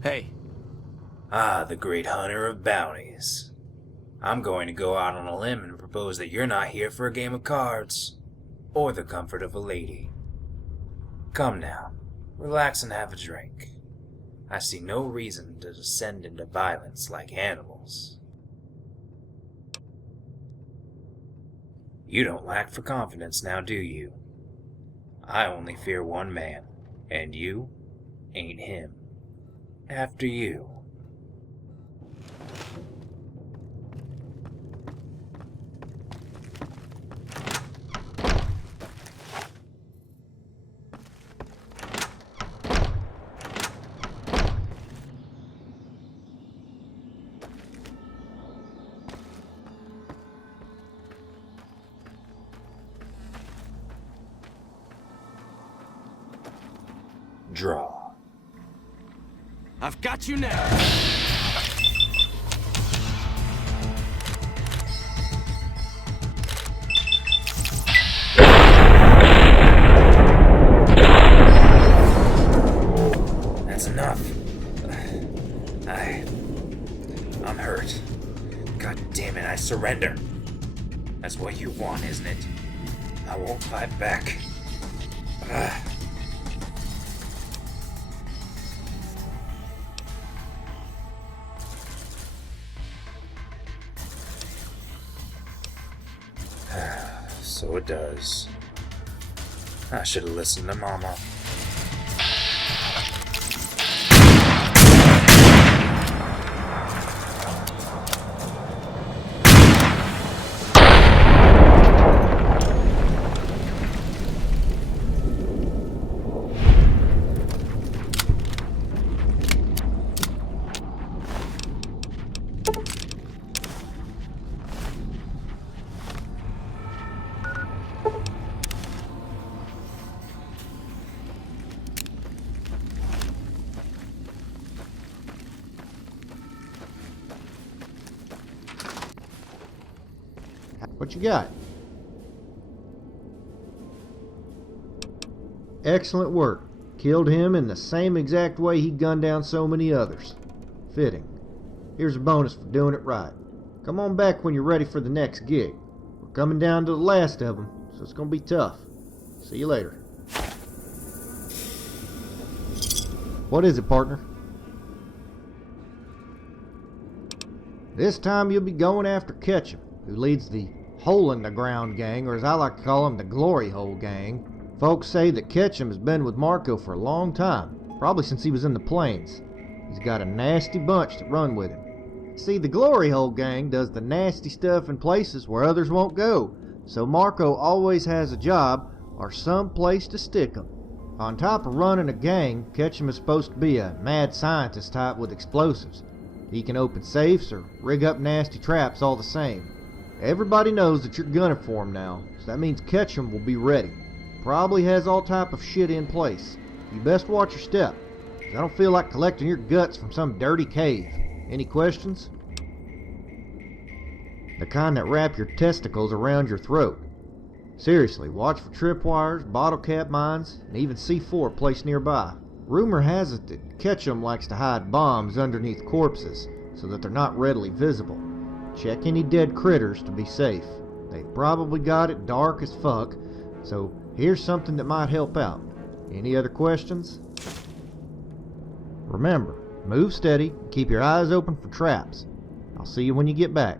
Hey. Ah, the great hunter of bounties. I'm going to go out on a limb and propose that you're not here for a game of cards, or the comfort of a lady. Come now, relax and have a drink. I see no reason to descend into violence like animals. You don't lack for confidence now, do you? I only fear one man, and you ain't him. After you. Draw. I've got you now. That's enough. I'm hurt. God damn it, I surrender. That's what you want, isn't it? I won't fight back. So it does. I should have listened to Mama. What you got? Excellent work. Killed him in the same exact way he gunned down so many others. Fitting. Here's a bonus for doing it right. Come on back when you're ready for the next gig. We're coming down to the last of them, so it's gonna be tough. See you later. What is it, partner? This time you'll be going after Ketchum, who leads the Hole in the Ground gang, or as I like to call him, the Glory Hole gang. Folks say that Ketchum has been with Marco for a long time, probably since he was in the plains. He's got a nasty bunch that run with him. See, the Glory Hole gang does the nasty stuff in places where others won't go, so Marco always has a job or some place to stick 'em. On top of running a gang, Ketchum is supposed to be a mad scientist type with explosives. He can open safes or rig up nasty traps all the same. Everybody knows that you're gunning for him now, so that means Ketchum will be ready. Probably has all type of shit in place. You best watch your step, 'cause I don't feel like collecting your guts from some dirty cave. Any questions? The kind that wrap your testicles around your throat. Seriously, watch for tripwires, bottle cap mines, and even C4 placed nearby. Rumor has it that Ketchum likes to hide bombs underneath corpses so that they're not readily visible. Check any dead critters to be safe. They probably got it dark as fuck, so here's something that might help out. Any other questions? Remember, move steady and keep your eyes open for traps. I'll see you when you get back.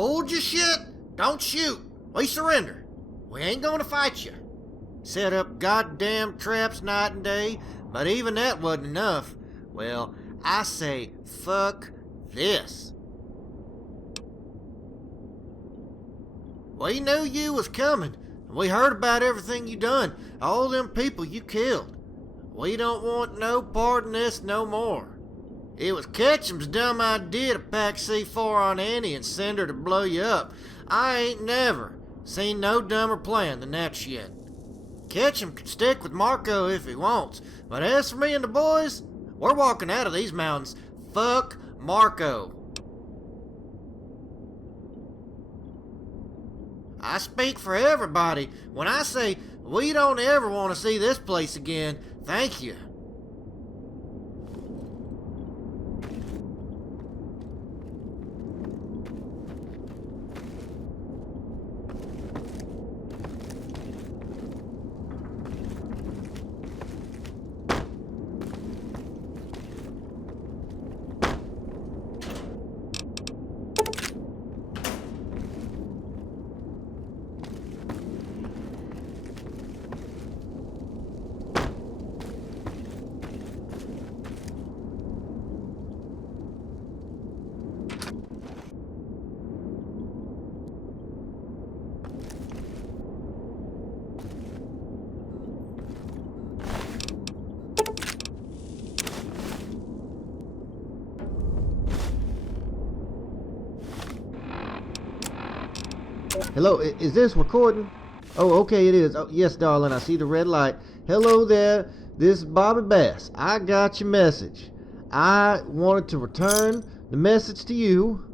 Hold your shit. Don't shoot. We surrender. We ain't gonna fight you. Set up goddamn traps night and day, but even that wasn't enough. Well, I say fuck this. We knew you was coming. We heard about everything you done, all them people you killed. We don't want no part in this no more. It was Ketchum's dumb idea to pack C4 on Annie and send her to blow you up. I ain't never seen no dumber plan than that shit. Ketchum can stick with Marco if he wants, but as for me and the boys, we're walking out of these mountains. Fuck Marco. I speak for everybody when I say we don't ever want to see this place again. Thank you. Hello, is this recording? Oh, okay, it is. Oh, yes, darling, I see the red light. Hello there, this is Bobby Bass. I got your message. I wanted to return the message to you.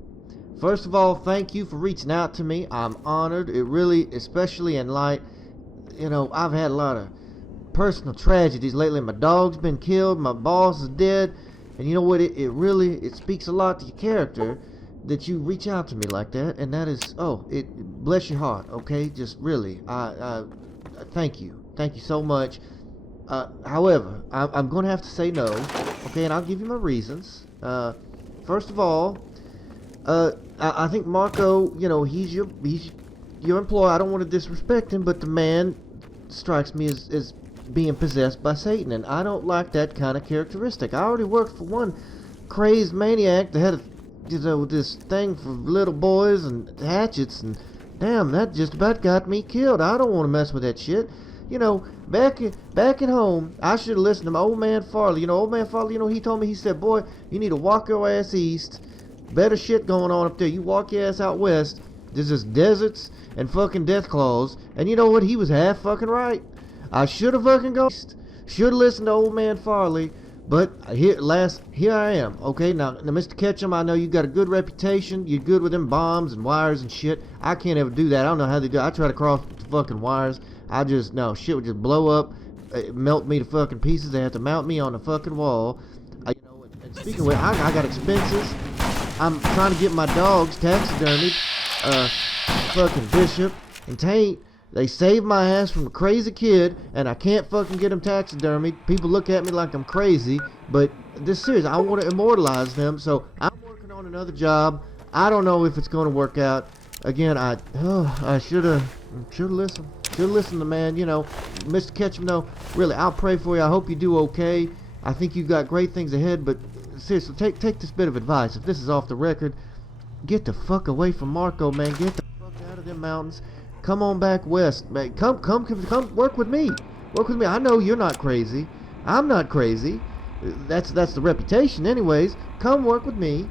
First of all, thank you for reaching out to me. I'm honored. It really, especially in light, I've had a lot of personal tragedies lately. My dog's been killed, my boss is dead, and you know what, it really speaks a lot to your character that you reach out to me like that, and that is, it bless your heart, okay? Just really, I thank you so much. However, I'm gonna have to say no, okay, and I'll give you my reasons. First of all, I think Marco, he's your employee. I don't want to disrespect him, but the man strikes me as being possessed by Satan, and I don't like that kind of characteristic. I already worked for one crazed maniac that had this thing for little boys and hatchets, and damn, that just about got me killed. I don't want to mess with that shit. Back at home, I should have listened to old man Farley. Old man Farley, he told me, he said, boy, you need to walk your ass east. Better shit going on up there. You walk your ass out west, there's just deserts and fucking death claws. And you know what? He was half fucking right. I should have fucking gone east. Should have listened to old man Farley. But here I am, okay? Now, Mr. Ketchum, I know you got a good reputation. You're good with them bombs and wires and shit. I can't ever do that. I don't know how they do it. I try to cross the fucking wires. Shit would just blow up, melt me to fucking pieces. They have to mount me on the fucking wall. And speaking of which, I got expenses. I'm trying to get my dogs taxidermied. Fucking Bishop and Taint. They saved my ass from a crazy kid, and I can't fucking get them taxidermied. People look at me like I'm crazy, but this is serious. I want to immortalize them, so I'm working on another job. I don't know if it's going to work out. Again, I should have listened. Should have listened to man. Mr. Ketchum. No, really, I'll pray for you. I hope you do okay. I think you got great things ahead, but seriously, take this bit of advice. If this is off the record, get the fuck away from Marco, man. Get the fuck out of them mountains. Come on back west, man. Come work with me. Work with me. I know you're not crazy. I'm not crazy. That's the reputation anyways. Come work with me.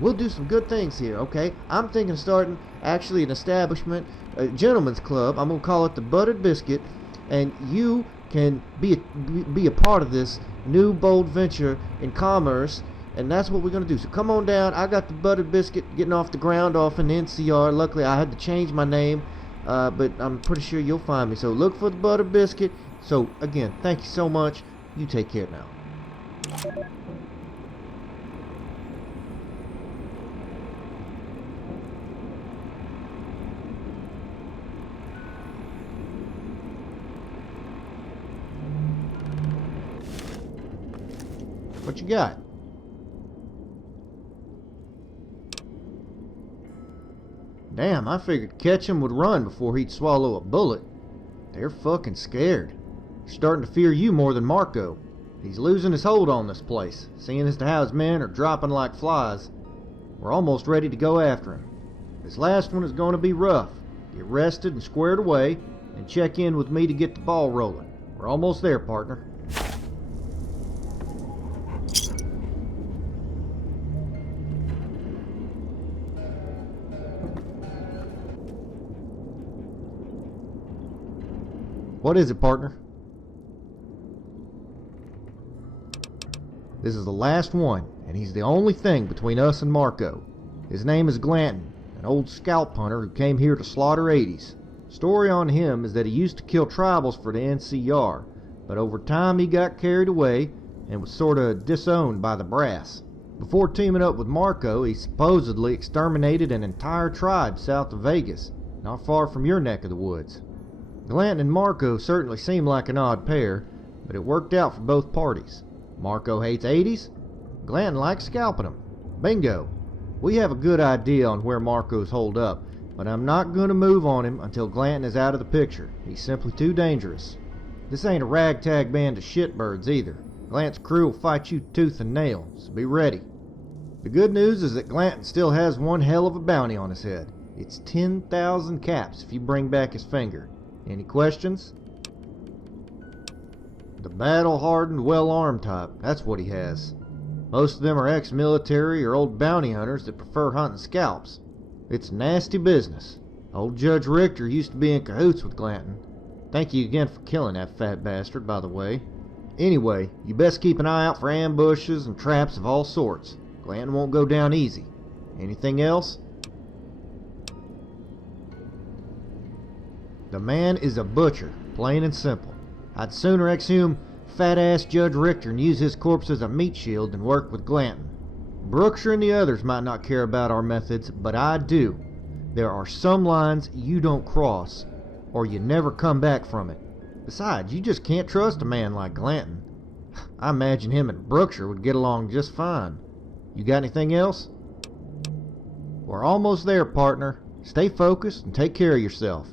We'll do some good things here, okay? I'm thinking of starting actually an establishment, a gentleman's club. I'm going to call it the Buttered Biscuit, and you can be a part of this new bold venture in commerce, and that's what we're going to do. So come on down. I got the Buttered Biscuit getting off the ground off in the NCR. Luckily, I had to change my name. But I'm pretty sure you'll find me. So look for the Butter Biscuit. So again, thank you so much. You take care now. What you got? Damn, I figured Ketchum would run before he'd swallow a bullet. They're fucking scared. They're starting to fear you more than Marco. He's losing his hold on this place, seeing as to how his men are dropping like flies. We're almost ready to go after him. This last one is going to be rough. Get rested and squared away, and check in with me to get the ball rolling. We're almost there, partner. What is it, partner? This is the last one, and he's the only thing between us and Marco. His name is Glanton, an old scalp hunter who came here to slaughter 80s. Story on him is that he used to kill tribals for the NCR, but over time he got carried away and was sorta disowned by the brass. Before teaming up with Marco, he supposedly exterminated an entire tribe south of Vegas, not far from your neck of the woods. Glanton and Marco certainly seem like an odd pair, but it worked out for both parties. Marco hates 80s. Glanton likes scalping them. Bingo. We have a good idea on where Marco's holed up, but I'm not going to move on him until Glanton is out of the picture. He's simply too dangerous. This ain't a ragtag band of shitbirds either. Glanton's crew will fight you tooth and nail, so be ready. The good news is that Glanton still has one hell of a bounty on his head. It's 10,000 caps if you bring back his finger. Any questions? The battle-hardened, well-armed type, that's what he has. Most of them are ex-military or old bounty hunters that prefer hunting scalps. It's nasty business. Old Judge Richter used to be in cahoots with Glanton. Thank you again for killing that fat bastard, by the way. Anyway, you best keep an eye out for ambushes and traps of all sorts. Glanton won't go down easy. Anything else? The man is a butcher, plain and simple. I'd sooner exhume fat-ass Judge Richter and use his corpse as a meat shield than work with Glanton. Brookshire and the others might not care about our methods, but I do. There are some lines you don't cross, or you never come back from it. Besides, you just can't trust a man like Glanton. I imagine him and Brookshire would get along just fine. You got anything else? We're almost there, partner. Stay focused and take care of yourself.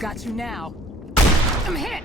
Got you now. I'm hit!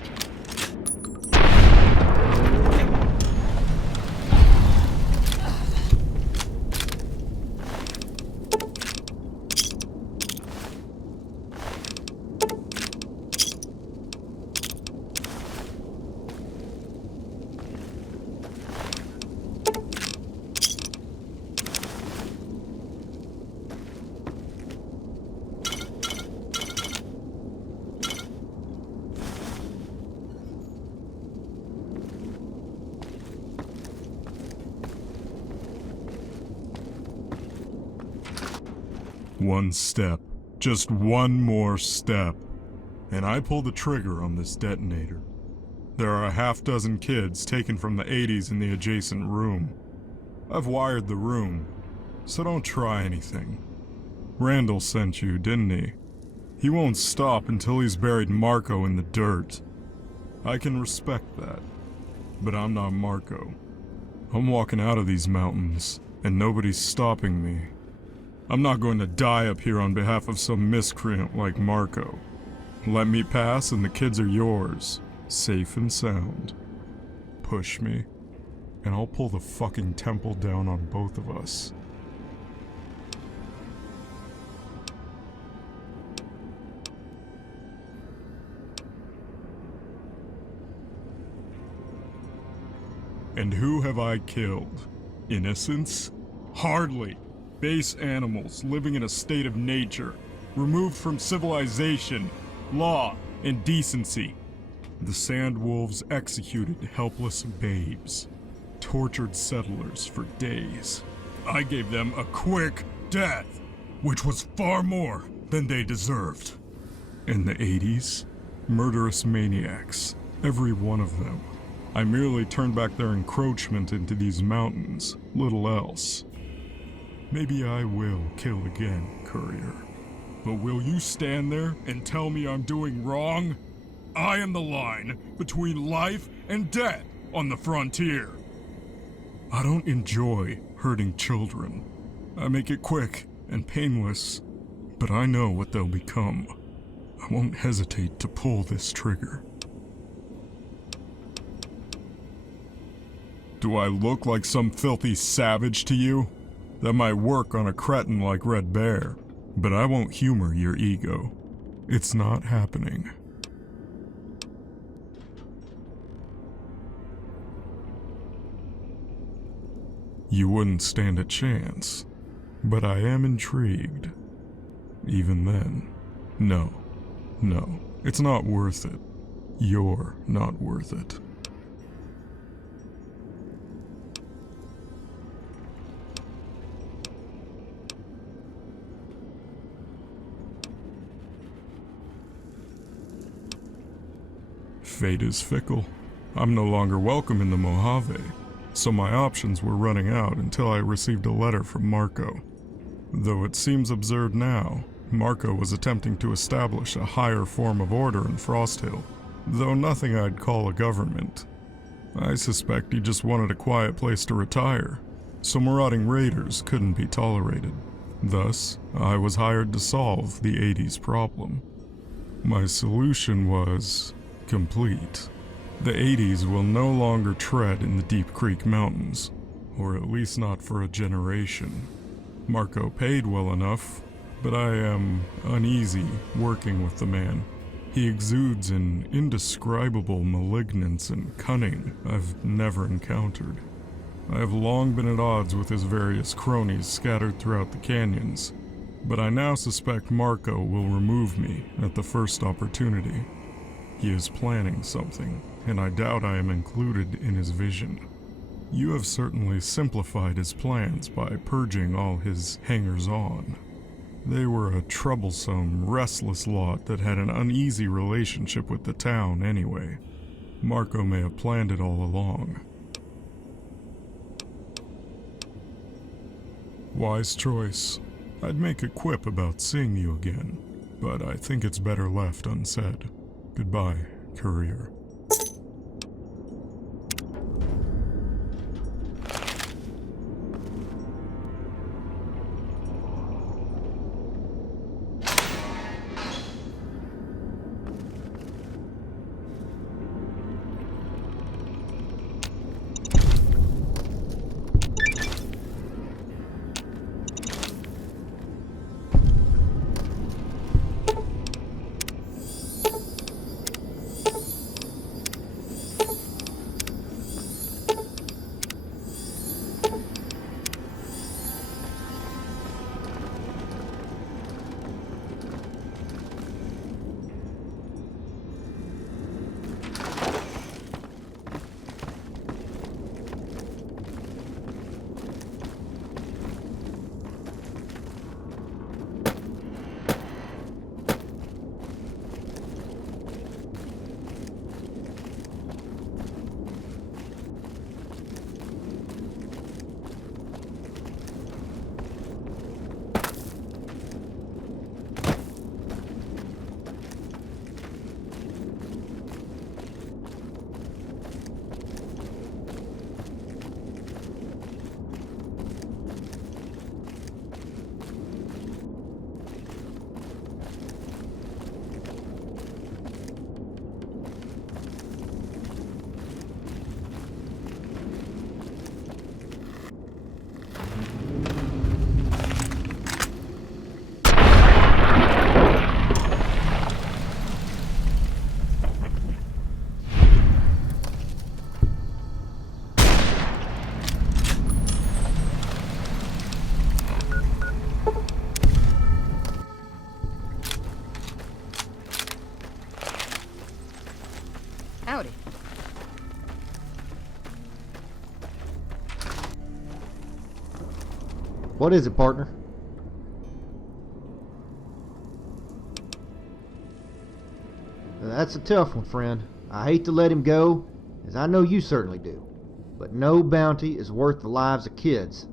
One step. Just one more step. And I pull the trigger on this detonator. There are a half-dozen kids taken from the 80s in the adjacent room. I've wired the room, so don't try anything. Randall sent you, didn't he? He won't stop until he's buried Marco in the dirt. I can respect that, but I'm not Marco. I'm walking out of these mountains, and nobody's stopping me. I'm not going to die up here on behalf of some miscreant like Marco. Let me pass and the kids are yours, safe and sound. Push me, and I'll pull the fucking temple down on both of us. And who have I killed? Innocents? Hardly. Base animals living in a state of nature, removed from civilization, law, and decency. The sand wolves executed helpless babes, tortured settlers for days. I gave them a quick death, which was far more than they deserved. In the 80s, murderous maniacs, every one of them. I merely turned back their encroachment into these mountains, little else. Maybe I will kill again, Courier. But will you stand there and tell me I'm doing wrong? I am the line between life and death on the frontier. I don't enjoy hurting children. I make it quick and painless, but I know what they'll become. I won't hesitate to pull this trigger. Do I look like some filthy savage to you? That might work on a cretin like Red Bear, but I won't humor your ego. It's not happening. You wouldn't stand a chance, but I am intrigued. Even then, no, it's not worth it. You're not worth it. Fate is fickle. I'm no longer welcome in the Mojave, so my options were running out until I received a letter from Marco. Though it seems absurd now, Marco was attempting to establish a higher form of order in Frost Hill, though nothing I'd call a government. I suspect he just wanted a quiet place to retire, so marauding raiders couldn't be tolerated. Thus, I was hired to solve the 80s problem. My solution was complete. The 80s will no longer tread in the Deep Creek Mountains, or at least not for a generation. Marco paid well enough, but I am uneasy working with the man. He exudes an indescribable malignance and cunning I've never encountered. I have long been at odds with his various cronies scattered throughout the canyons, but I now suspect Marco will remove me at the first opportunity. He is planning something, and I doubt I am included in his vision. You have certainly simplified his plans by purging all his hangers-on. They were a troublesome, restless lot that had an uneasy relationship with the town anyway. Marco may have planned it all along. Wise choice. I'd make a quip about seeing you again, but I think it's better left unsaid. Goodbye, Courier. What is it, partner? That's a tough one, friend. I hate to let him go, as I know you certainly do. But no bounty is worth the lives of kids.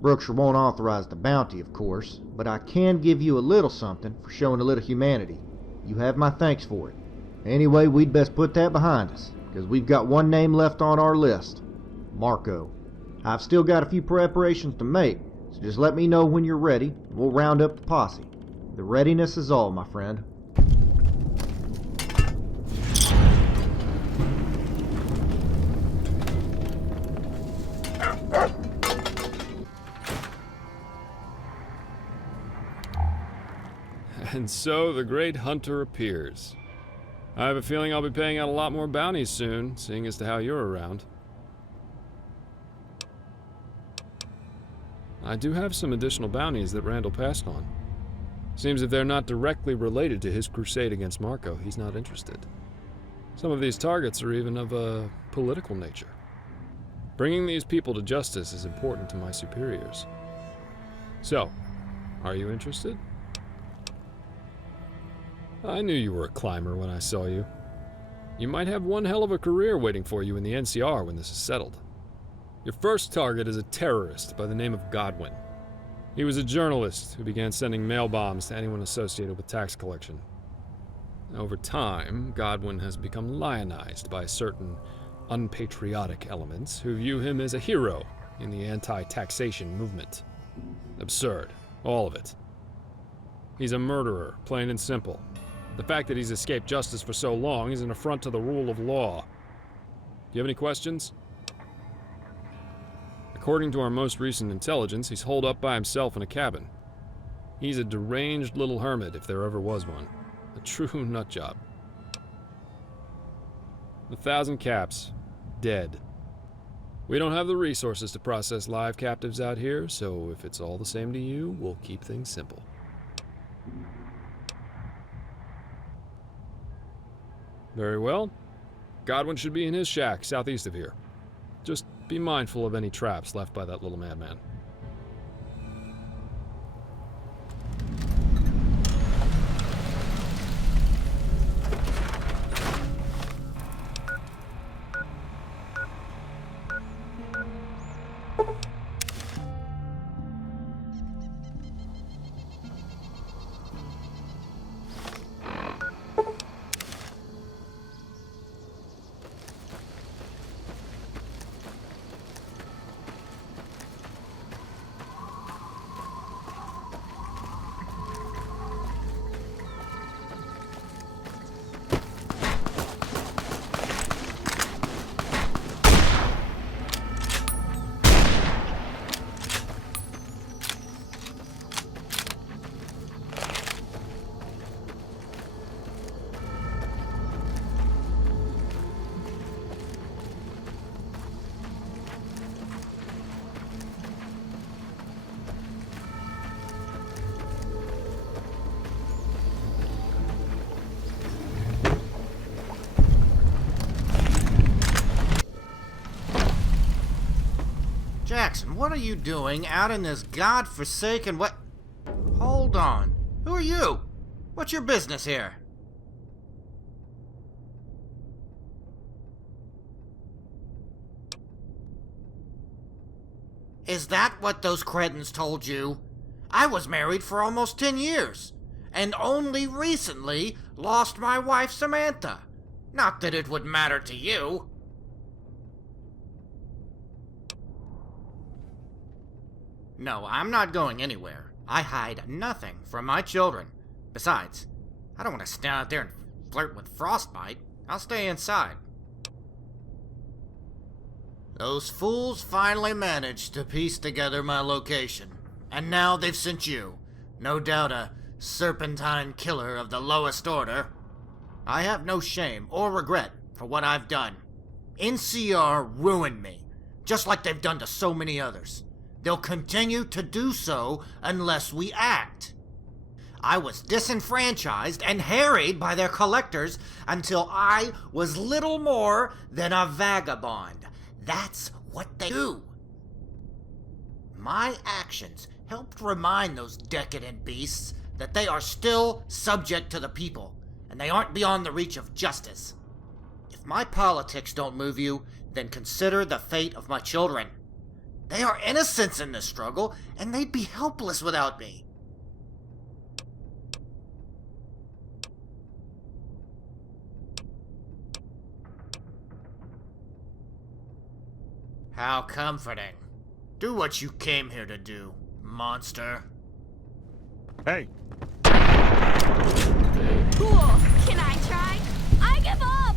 Brookshire won't authorize the bounty, of course, but I can give you a little something for showing a little humanity. You have my thanks for it. Anyway, we'd best put that behind us, because we've got one name left on our list. Marco. I've still got a few preparations to make, so just let me know when you're ready, and we'll round up the posse. The readiness is all, my friend. And so the great hunter appears. I have a feeling I'll be paying out a lot more bounties soon, seeing as to how you're around. I do have some additional bounties that Randall passed on. Seems if they're not directly related to his crusade against Marco, he's not interested. Some of these targets are even of a political nature. Bringing these people to justice is important to my superiors. So, are you interested? I knew you were a climber when I saw you. You might have one hell of a career waiting for you in the NCR when this is settled. Your first target is a terrorist by the name of Godwin. He was a journalist who began sending mail bombs to anyone associated with tax collection. Over time, Godwin has become lionized by certain unpatriotic elements who view him as a hero in the anti-taxation movement. Absurd, all of it. He's a murderer, plain and simple. The fact that he's escaped justice for so long is an affront to the rule of law. Do you have any questions? According to our most recent intelligence, he's holed up by himself in a cabin. He's a deranged little hermit, if there ever was one. A true nutjob. 1,000 caps. Dead. We don't have the resources to process live captives out here, so if it's all the same to you, we'll keep things simple. Very well. Godwin should be in his shack, southeast of here. Just be mindful of any traps left by that little madman. Jackson, what are you doing out in this godforsaken what? Hold on. Who are you? What's your business here? Is that what those cretins told you? I was married for almost 10 years, and only recently lost my wife Samantha. Not that it would matter to you. No, I'm not going anywhere. I hide nothing from my children. Besides, I don't want to stand out there and flirt with Frostbite. I'll stay inside. Those fools finally managed to piece together my location. And now they've sent you. No doubt a serpentine killer of the lowest order. I have no shame or regret for what I've done. NCR ruined me, just like they've done to so many others. They'll continue to do so unless we act. I was disenfranchised and harried by their collectors until I was little more than a vagabond. That's what they do. My actions helped remind those decadent beasts that they are still subject to the people, and they aren't beyond the reach of justice. If my politics don't move you, then consider the fate of my children. They are innocents in this struggle, and they'd be helpless without me. How comforting. Do what you came here to do, monster. Hey! Cool. Can I try? I give up!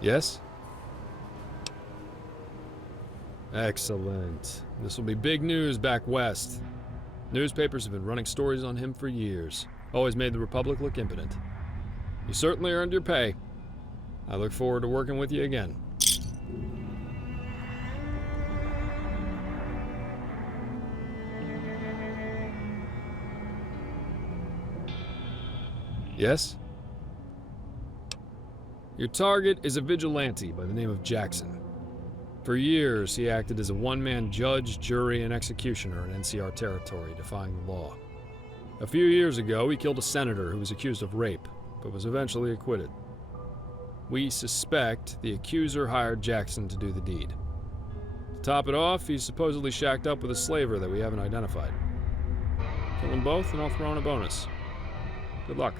Yes? Excellent. This will be big news back west. Newspapers have been running stories on him for years. Always made the Republic look impotent. You certainly earned your pay. I look forward to working with you again. Yes? Your target is a vigilante by the name of Jackson. For years, he acted as a one-man judge, jury, and executioner in NCR territory, defying the law. A few years ago, he killed a senator who was accused of rape, but was eventually acquitted. We suspect the accuser hired Jackson to do the deed. To top it off, he's supposedly shacked up with a slaver that we haven't identified. Kill them both, and I'll throw in a bonus. Good luck.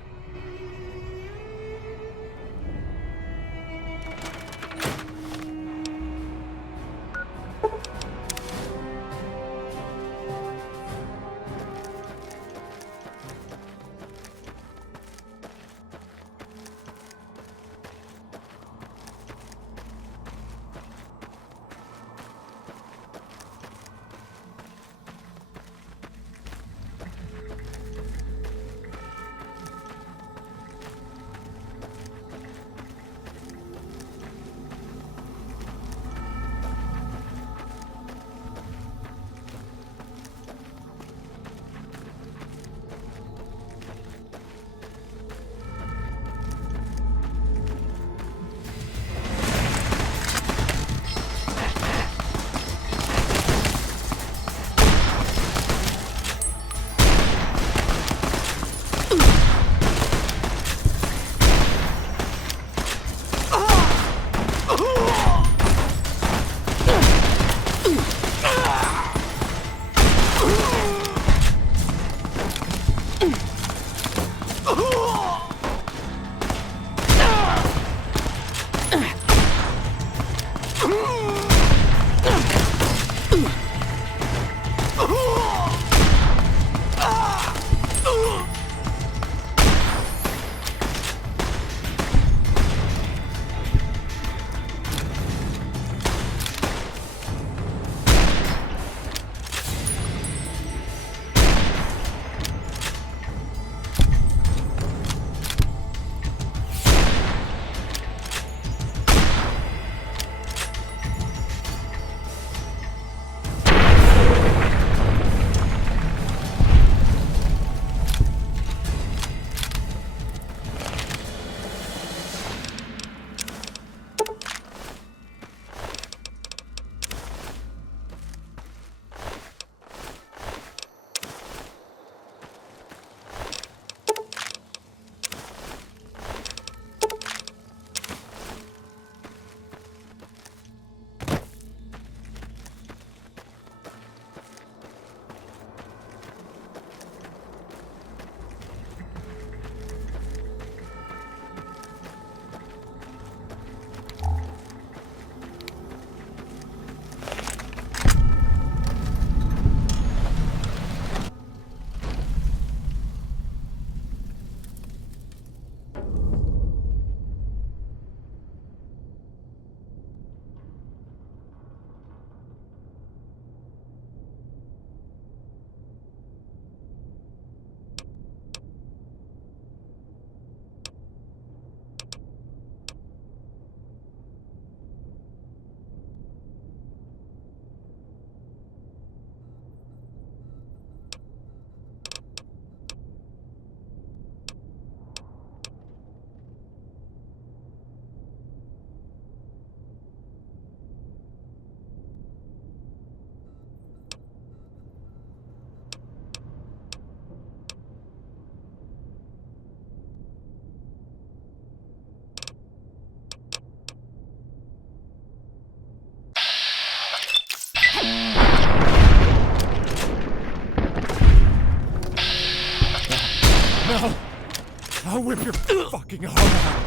whip your fucking heart out.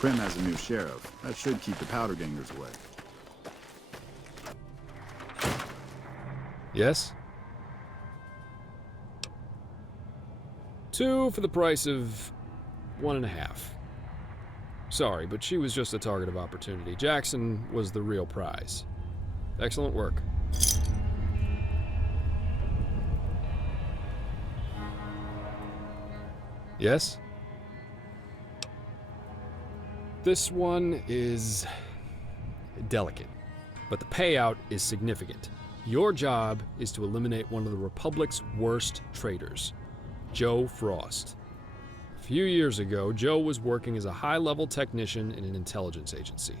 Prim has a new sheriff. That should keep the powder gangers away. Yes? 2 for the price of 1.5. Sorry, but she was just a target of opportunity. Jackson was the real prize. Excellent work. Yes? This one is delicate, but the payout is significant. Your job is to eliminate one of the Republic's worst traitors, Joe Frost. A few years ago, Joe was working as a high-level technician in an intelligence agency.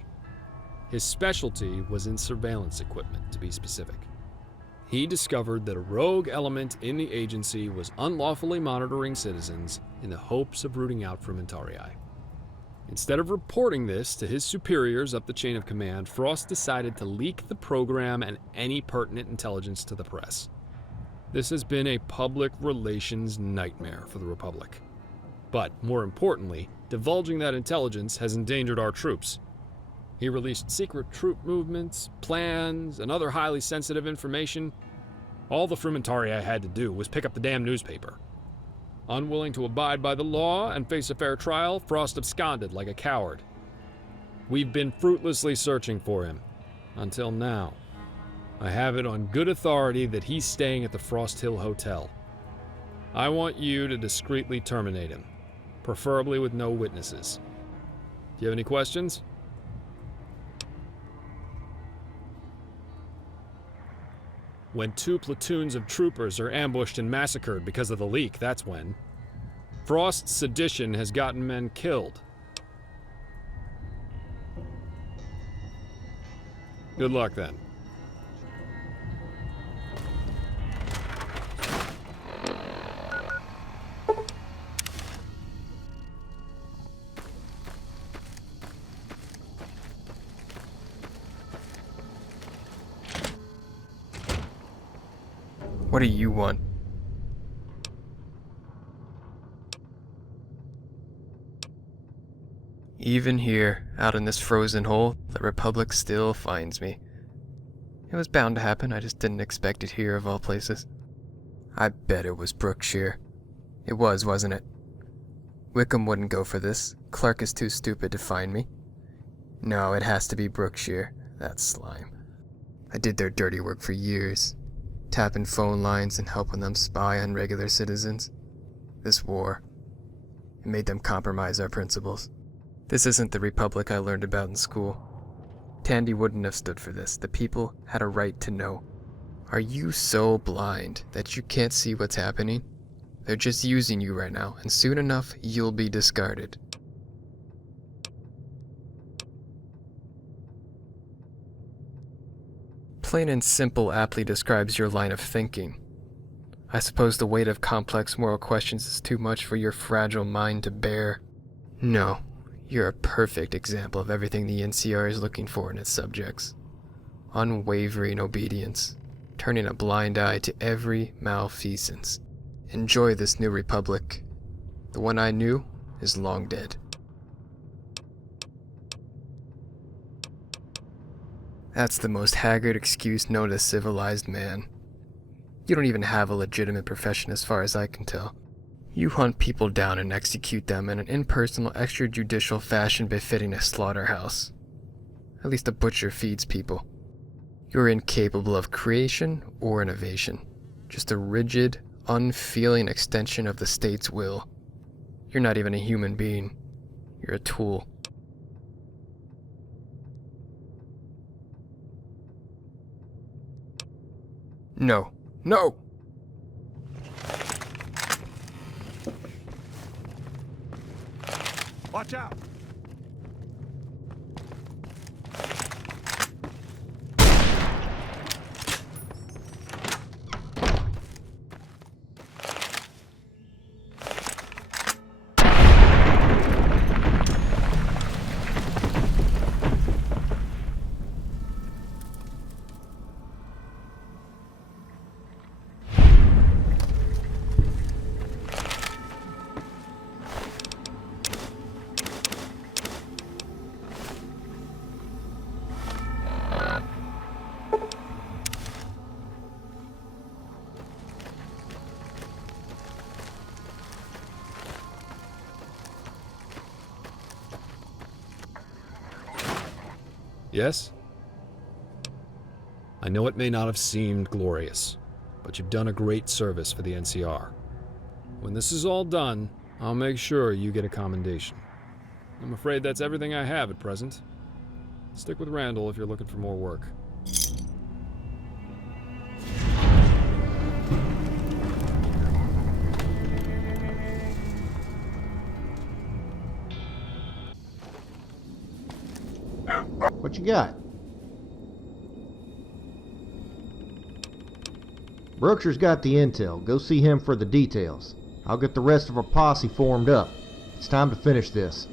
His specialty was in surveillance equipment, to be specific. He discovered that a rogue element in the agency was unlawfully monitoring citizens in the hopes of rooting out Frumentarii. Instead of reporting this to his superiors up the chain of command, Frost decided to leak the program and any pertinent intelligence to the press. This has been a public relations nightmare for the Republic. But, more importantly, divulging that intelligence has endangered our troops. He released secret troop movements, plans, and other highly sensitive information. All the Frumentarii had to do was pick up the damn newspaper. Unwilling to abide by the law and face a fair trial, Frost absconded like a coward. We've been fruitlessly searching for him. Until now. I have it on good authority that he's staying at the Frost Hill Hotel. I want you to discreetly terminate him, preferably with no witnesses. Do you have any questions? When 2 platoons of troopers are ambushed and massacred because of the leak, that's when. Frost's sedition has gotten men killed. Good luck then. What do you want? Even here, out in this frozen hole, the Republic still finds me. It was bound to happen, I just didn't expect it here of all places. I bet it was Brookshire. It was, wasn't it? Wickham wouldn't go for this. Clark is too stupid to find me. No, it has to be Brookshire. That slime. I did their dirty work for years. Tapping phone lines and helping them spy on regular citizens. This war, it made them compromise our principles. This isn't the Republic I learned about in school. Tandy wouldn't have stood for this. The people had a right to know. Are you so blind that you can't see what's happening? They're just using you right now, and soon enough, you'll be discarded. Plain and simple aptly describes your line of thinking. I suppose the weight of complex moral questions is too much for your fragile mind to bear. No, you're a perfect example of everything the NCR is looking for in its subjects. Unwavering obedience, turning a blind eye to every malfeasance. Enjoy this new republic. The one I knew is long dead. That's the most haggard excuse known to civilized man. You don't even have a legitimate profession as far as I can tell. You hunt people down and execute them in an impersonal, extrajudicial fashion befitting a slaughterhouse. At least a butcher feeds people. You're incapable of creation or innovation. just a rigid, unfeeling extension of the state's will. You're not even a human being. You're a tool. No. No! Watch out! Yes? I know it may not have seemed glorious, but you've done a great service for the NCR. When this is all done, I'll make sure you get a commendation. I'm afraid that's everything I have at present. Stick with Randall if you're looking for more work. What you got? Brookshire's got the intel. Go see him for the details. I'll get the rest of our posse formed up. It's time to finish this.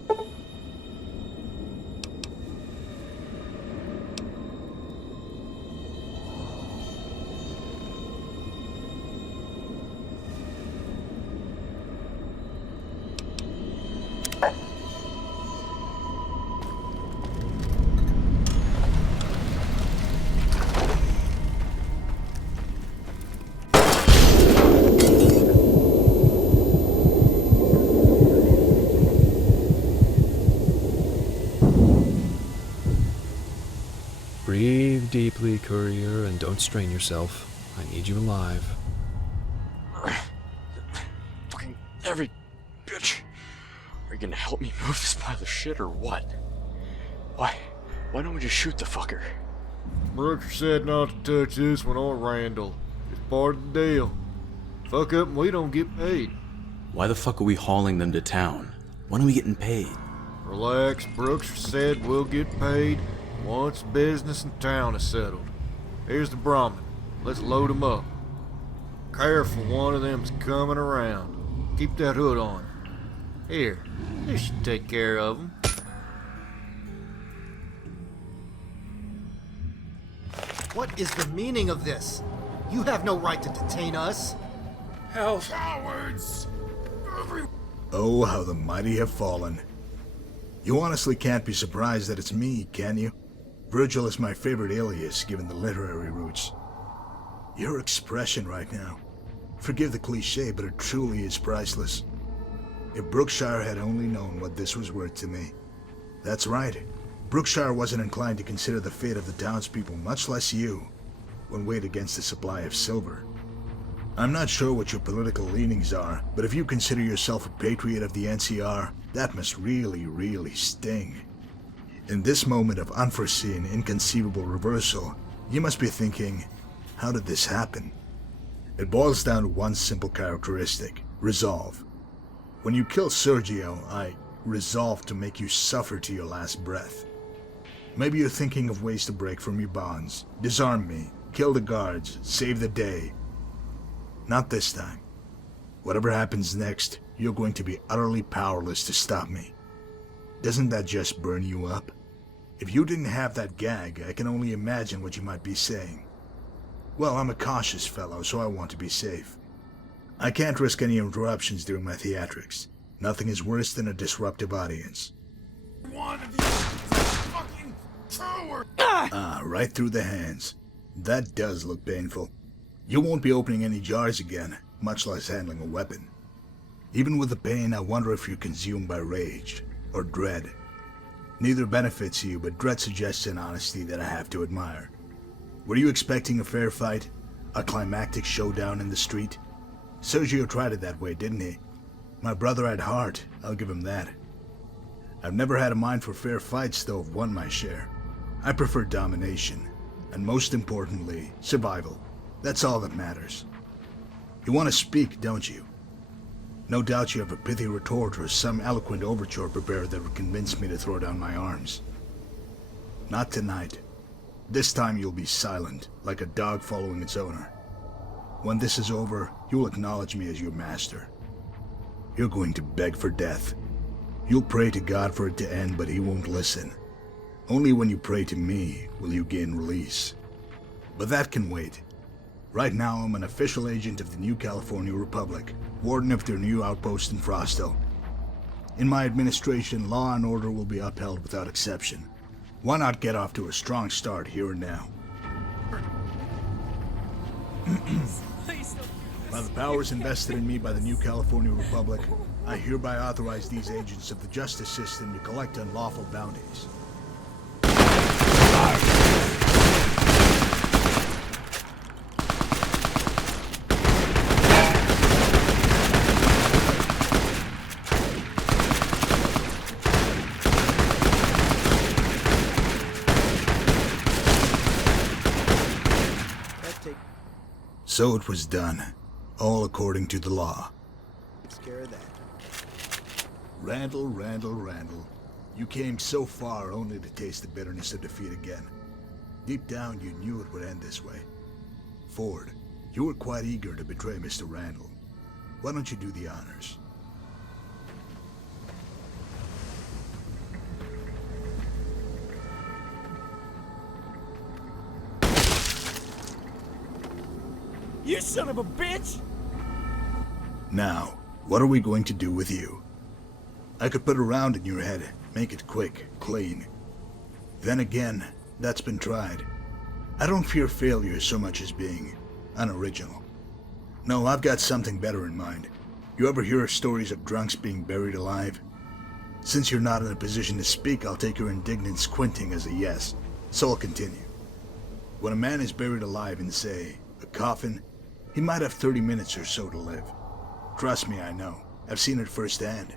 Breathe deeply, courier, and don't strain yourself. I need you alive. Fucking every bitch. Are you gonna help me move this pile of shit or what? Why don't we just shoot the fucker? Brooker said not to touch this one or Randall. It's part of the deal. Fuck up and we don't get paid. Why the fuck are we hauling them to town? When are we getting paid? Relax, Brooks said we'll get paid once business in town is settled. Here's the Brahmin. Let's load him up. Careful, one of them's coming around. Keep that hood on. Here, this should take care of him. What is the meaning of this? You have no right to detain us. Hell, cowards! Oh, how the mighty have fallen. You honestly can't be surprised that it's me, can you? Virgil is my favorite alias, given the literary roots. Your expression right now. Forgive the cliche, but it truly is priceless. If Brookshire had only known what this was worth to me. That's right. Brookshire wasn't inclined to consider the fate of the townspeople, much less you, when weighed against the supply of silver. I'm not sure what your political leanings are, but if you consider yourself a patriot of the NCR, that must really, really sting. In this moment of unforeseen, inconceivable reversal, you must be thinking, how did this happen? It boils down to one simple characteristic: resolve. When you killed Sergio, I resolved to make you suffer to your last breath. Maybe you're thinking of ways to break from your bonds, disarm me, kill the guards, save the day. Not this time. Whatever happens next, you're going to be utterly powerless to stop me. Doesn't that just burn you up? If you didn't have that gag, I can only imagine what you might be saying. Well, I'm a cautious fellow, so I want to be safe. I can't risk any interruptions during my theatrics. Nothing is worse than a disruptive audience. One of you fucking coward! Ah, right through the hands. That does look painful. You won't be opening any jars again, much less handling a weapon. Even with the pain, I wonder if you're consumed by rage or dread. Neither benefits you, but dread suggests an honesty that I have to admire. Were you expecting a fair fight? A climactic showdown in the street? Sergio tried it that way, didn't he? My brother had heart, I'll give him that. I've never had a mind for fair fights, though I've won my share. I prefer domination, and most importantly, survival. That's all that matters. You want to speak, don't you? No doubt you have a pithy retort or some eloquent overture prepared that would convince me to throw down my arms. Not tonight. This time you'll be silent, like a dog following its owner. When this is over, you'll acknowledge me as your master. You're going to beg for death. You'll pray to God for it to end, but he won't listen. Only when you pray to me will you gain release. But that can wait. Right now I'm an official agent of the New California Republic, warden of their new outpost in Frosto. In my administration, law and order will be upheld without exception. Why not get off to a strong start here and now? By the powers invested in me by the New California Republic, I hereby authorize these agents of the justice system to collect unlawful bounties. So it was done, all according to the law. Scare that. Randall, you came so far only to taste the bitterness of defeat again. Deep down, you knew it would end this way. Ford, you were quite eager to betray Mr. Randall. Why don't you do the honors? You son of a bitch! Now, what are we going to do with you? I could put a round in your head, make it quick, clean. Then again, that's been tried. I don't fear failure so much as being unoriginal. No, I've got something better in mind. You ever hear of stories of drunks being buried alive? Since you're not in a position to speak, I'll take your indignant squinting as a yes, so I'll continue. When a man is buried alive in, say, a coffin, he might have 30 minutes or so to live. Trust me, I know. I've seen it firsthand.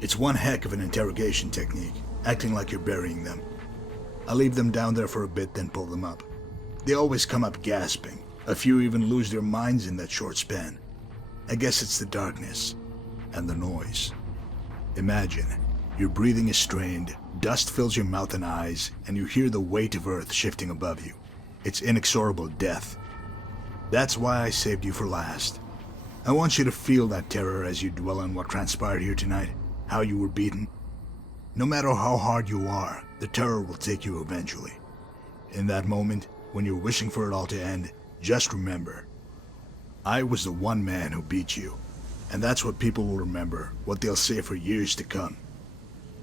It's one heck of an interrogation technique, acting like you're burying them. I leave them down there for a bit, then pull them up. They always come up gasping. A few even lose their minds in that short span. I guess it's the darkness and the noise. Imagine, your breathing is strained, dust fills your mouth and eyes, and you hear the weight of earth shifting above you. It's inexorable death. That's why I saved you for last. I want you to feel that terror as you dwell on what transpired here tonight, how you were beaten. No matter how hard you are, the terror will take you eventually. In that moment, when you're wishing for it all to end, just remember, I was the one man who beat you, and that's what people will remember, what they'll say for years to come.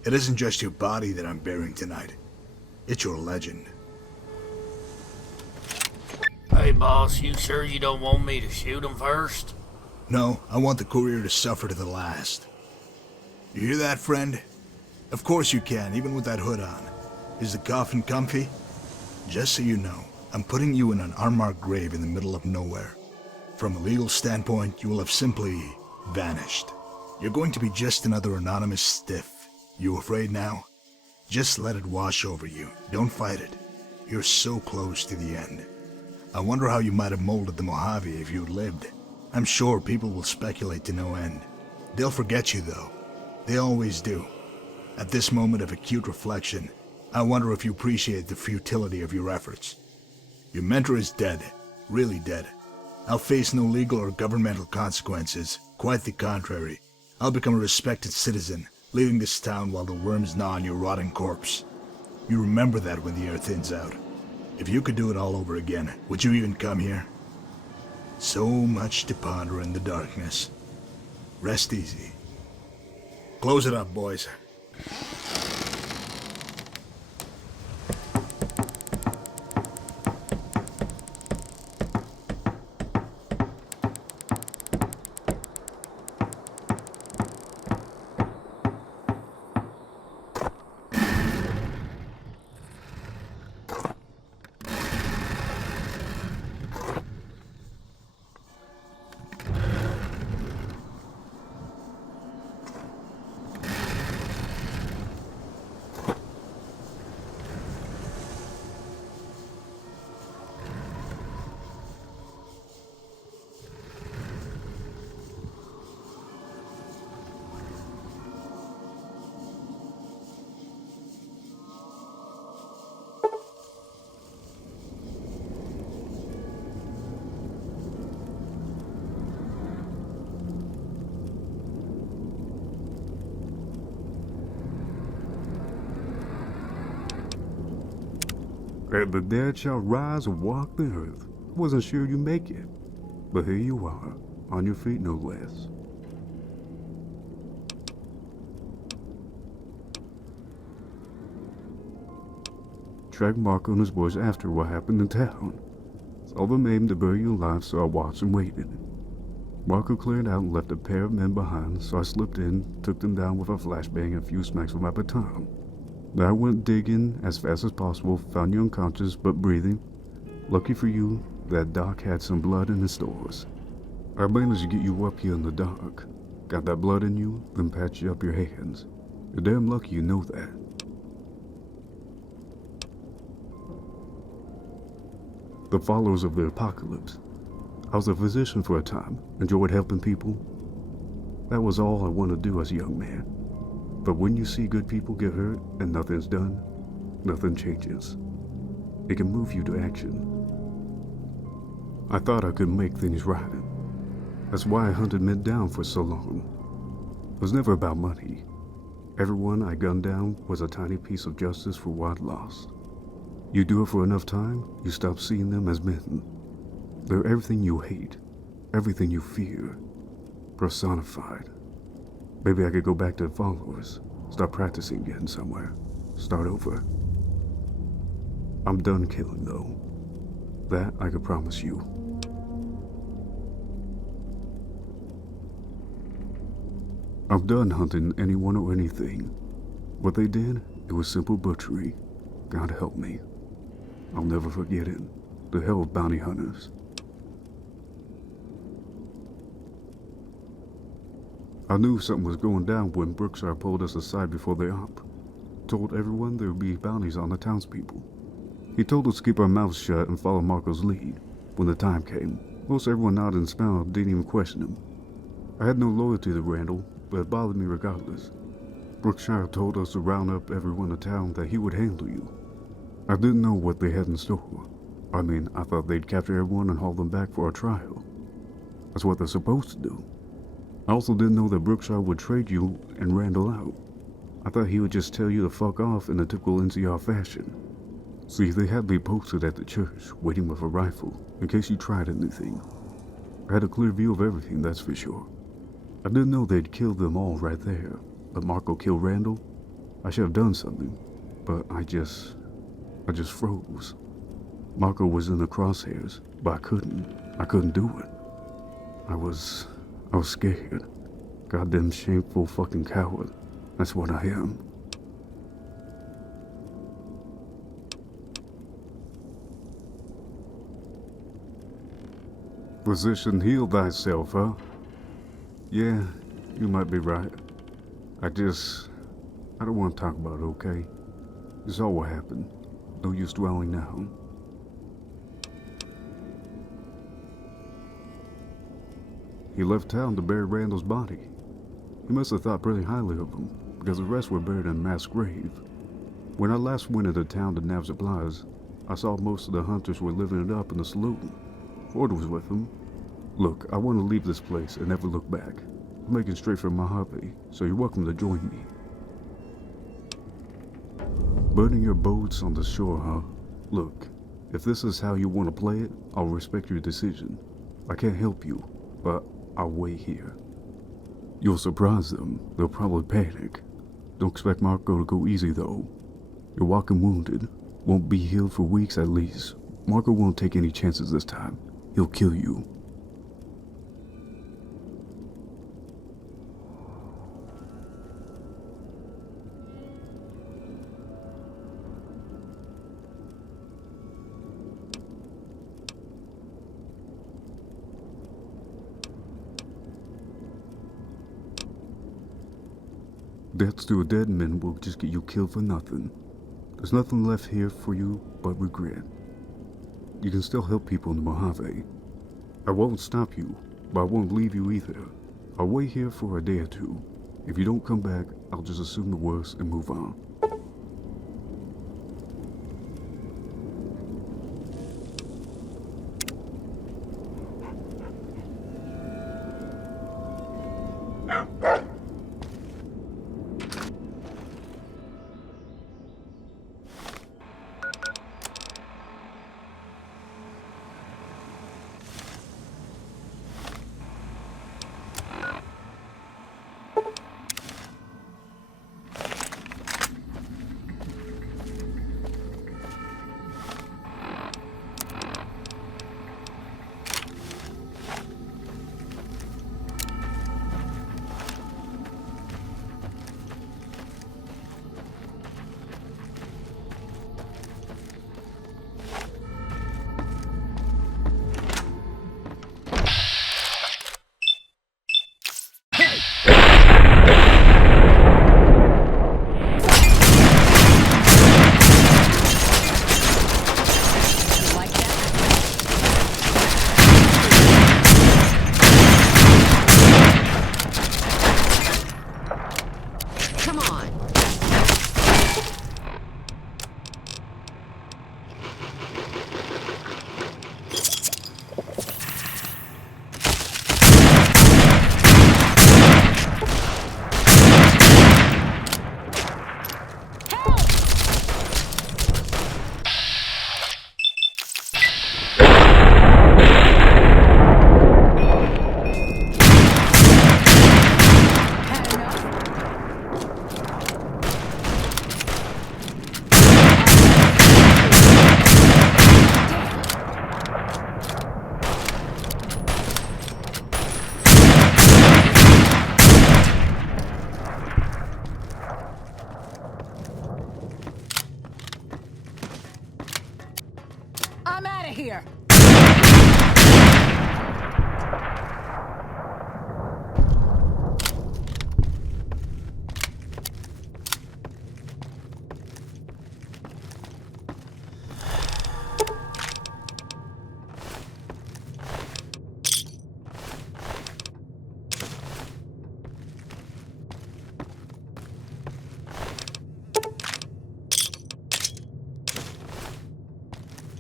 It isn't just your body that I'm burying tonight, it's your legend. Hey, boss, you sure you don't want me to shoot him first? No, I want the courier to suffer to the last. You hear that, friend? Of course you can, even with that hood on. Is the coffin comfy? Just so you know, I'm putting you in an unmarked grave in the middle of nowhere. From a legal standpoint, you will have simply vanished. You're going to be just another anonymous stiff. You afraid now? Just let it wash over you. Don't fight it. You're so close to the end. I wonder how you might have molded the Mojave if you'd lived. I'm sure people will speculate to no end. They'll forget you, though. They always do. At this moment of acute reflection, I wonder if you appreciate the futility of your efforts. Your mentor is dead, really dead. I'll face no legal or governmental consequences. Quite the contrary. I'll become a respected citizen, leaving this town while the worms gnaw on your rotting corpse. You remember that when the air thins out. If you could do it all over again, would you even come here? So much to ponder in the darkness. Rest easy. Close it up, boys. And the dead shall rise and walk the earth. Wasn't sure you'd make it, but here you are, on your feet no less. Tracked Marco and his boys after what happened in town. Saw them aim to bury you alive, so I watched and waited. Marco cleared out and left a pair of men behind, so I slipped in, took them down with a flashbang and a few smacks with my baton. Then I went digging as fast as possible, found you unconscious but breathing. Lucky for you, that doc had some blood in his stores. I managed to get you up here in the dark. Got that blood in you, then patched you up your hands. You're damn lucky you know that. The followers of the apocalypse. I was a physician for a time, enjoyed helping people. That was all I wanted to do as a young man. But when you see good people get hurt and nothing's done, nothing changes. It can move you to action. I thought I could make things right. That's why I hunted men down for so long. It was never about money. Everyone I gunned down was a tiny piece of justice for what I'd lost. You do it for enough time, you stop seeing them as men. They're everything you hate, everything you fear, personified. Maybe I could go back to the followers, start practicing again somewhere, start over. I'm done killing though. That I could promise you. I'm done hunting anyone or anything. What they did, it was simple butchery. God help me. I'll never forget it. The hell with bounty hunters. I knew something was going down when Brookshire pulled us aside before the op. Told everyone there would be bounties on the townspeople. He told us to keep our mouths shut and follow Marco's lead. When the time came, most everyone nodded and smiled, didn't even question him. I had no loyalty to Randall, but it bothered me regardless. Brookshire told us to round up everyone in town, that he would handle you. I didn't know what they had in store. I mean, I thought they'd capture everyone and haul them back for a trial. That's what they're supposed to do. I also didn't know that Brookshire would trade you and Randall out. I thought he would just tell you to fuck off in a typical NCR fashion. See, they had me posted at the church, waiting with a rifle, in case you tried anything. I had a clear view of everything, that's for sure. I didn't know they'd killed them all right there, but Marco killed Randall. I should have done something, but I just froze. Marco was in the crosshairs, but I couldn't do it. I was scared. Goddamn shameful fucking coward. That's what I am. Physician, heal thyself, huh? Yeah, you might be right. I don't want to talk about it, okay? It's all what happened. No use dwelling now. He left town to bury Randall's body. He must have thought pretty highly of him, because the rest were buried in a mass grave. When I last went into town to nab supplies, I saw most of the hunters were living it up in the saloon. Ford was with them. Look, I want to leave this place and never look back. I'm making straight for Mojave, so you're welcome to join me. Burning your boats on the shore, huh? Look, if this is how you want to play it, I'll respect your decision. I can't help you, but I'll wait here. You'll surprise them. They'll probably panic. Don't expect Marco to go easy, though. You're walking wounded. Won't be healed for weeks at least. Marco won't take any chances this time. He'll kill you. Deaths to a dead man will just get you killed for nothing. There's nothing left here for you but regret. You can still help people in the Mojave. I won't stop you, but I won't leave you either. I'll wait here for a day or two. If you don't come back, I'll just assume the worst and move on. on. I'm out of here.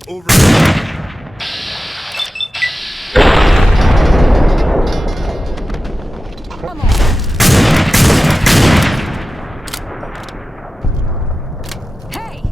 Over. Come on. Hey!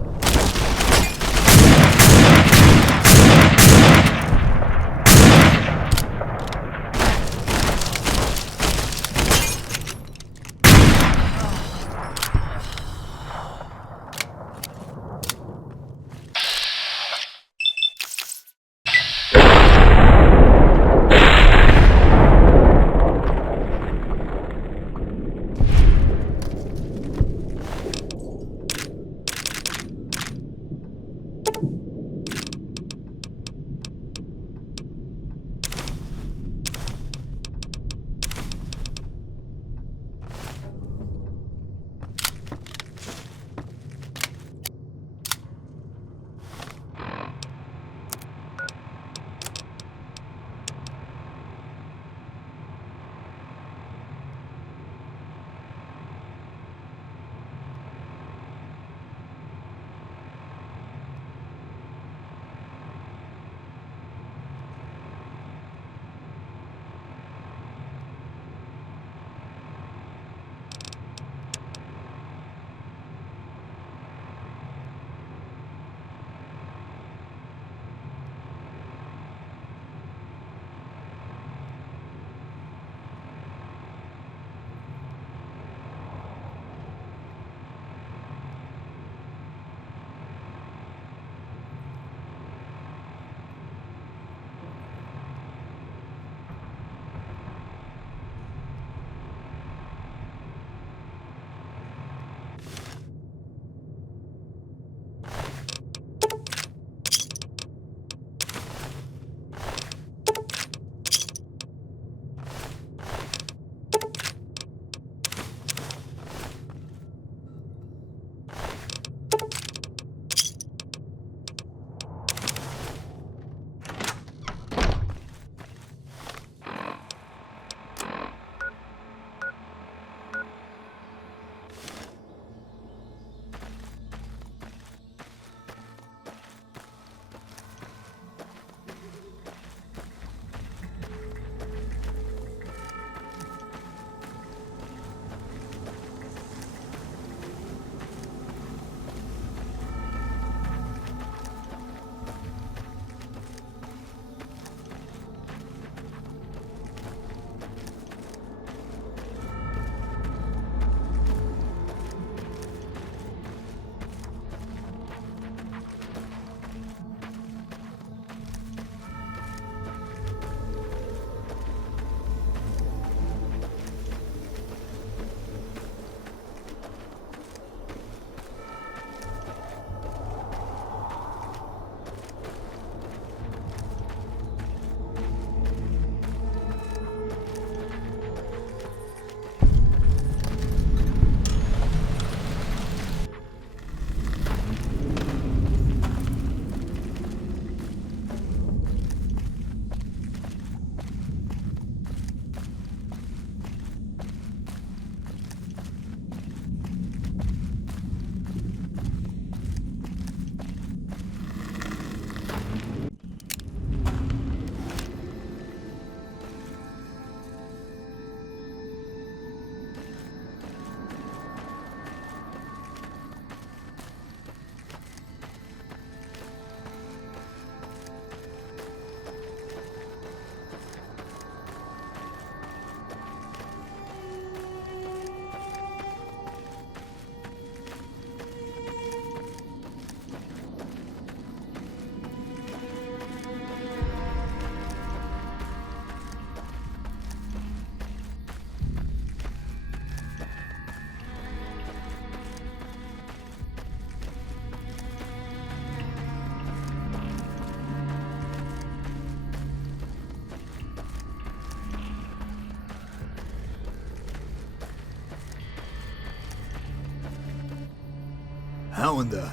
How in the...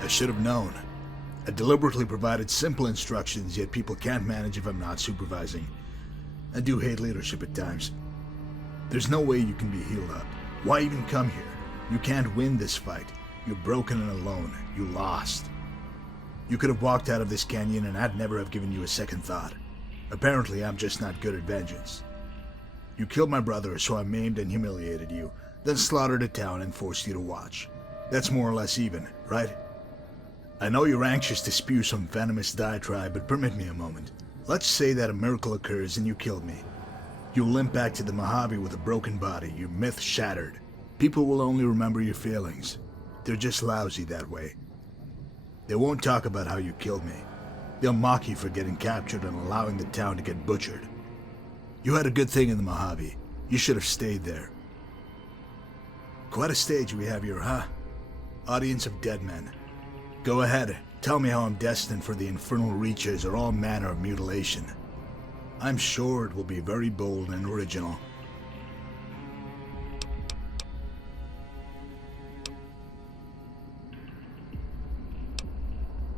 I should have known. I deliberately provided simple instructions, yet people can't manage if I'm not supervising. I do hate leadership at times. There's no way you can be healed up. Why even come here? You can't win this fight. You're broken and alone. You lost. You could have walked out of this canyon and I'd never have given you a second thought. Apparently, I'm just not good at vengeance. You killed my brother, so I maimed and humiliated you, then slaughtered a town and forced you to watch. That's more or less even, right? I know you're anxious to spew some venomous diatribe, but permit me a moment. Let's say that a miracle occurs and you killed me. You'll limp back to the Mojave with a broken body, your myth shattered. People will only remember your feelings. They're just lousy that way. They won't talk about how you killed me. They'll mock you for getting captured and allowing the town to get butchered. You had a good thing in the Mojave. You should have stayed there. Quite a stage we have here, huh? Audience of dead men. Go ahead, tell me how I'm destined for the infernal reaches or all manner of mutilation. I'm sure it will be very bold and original.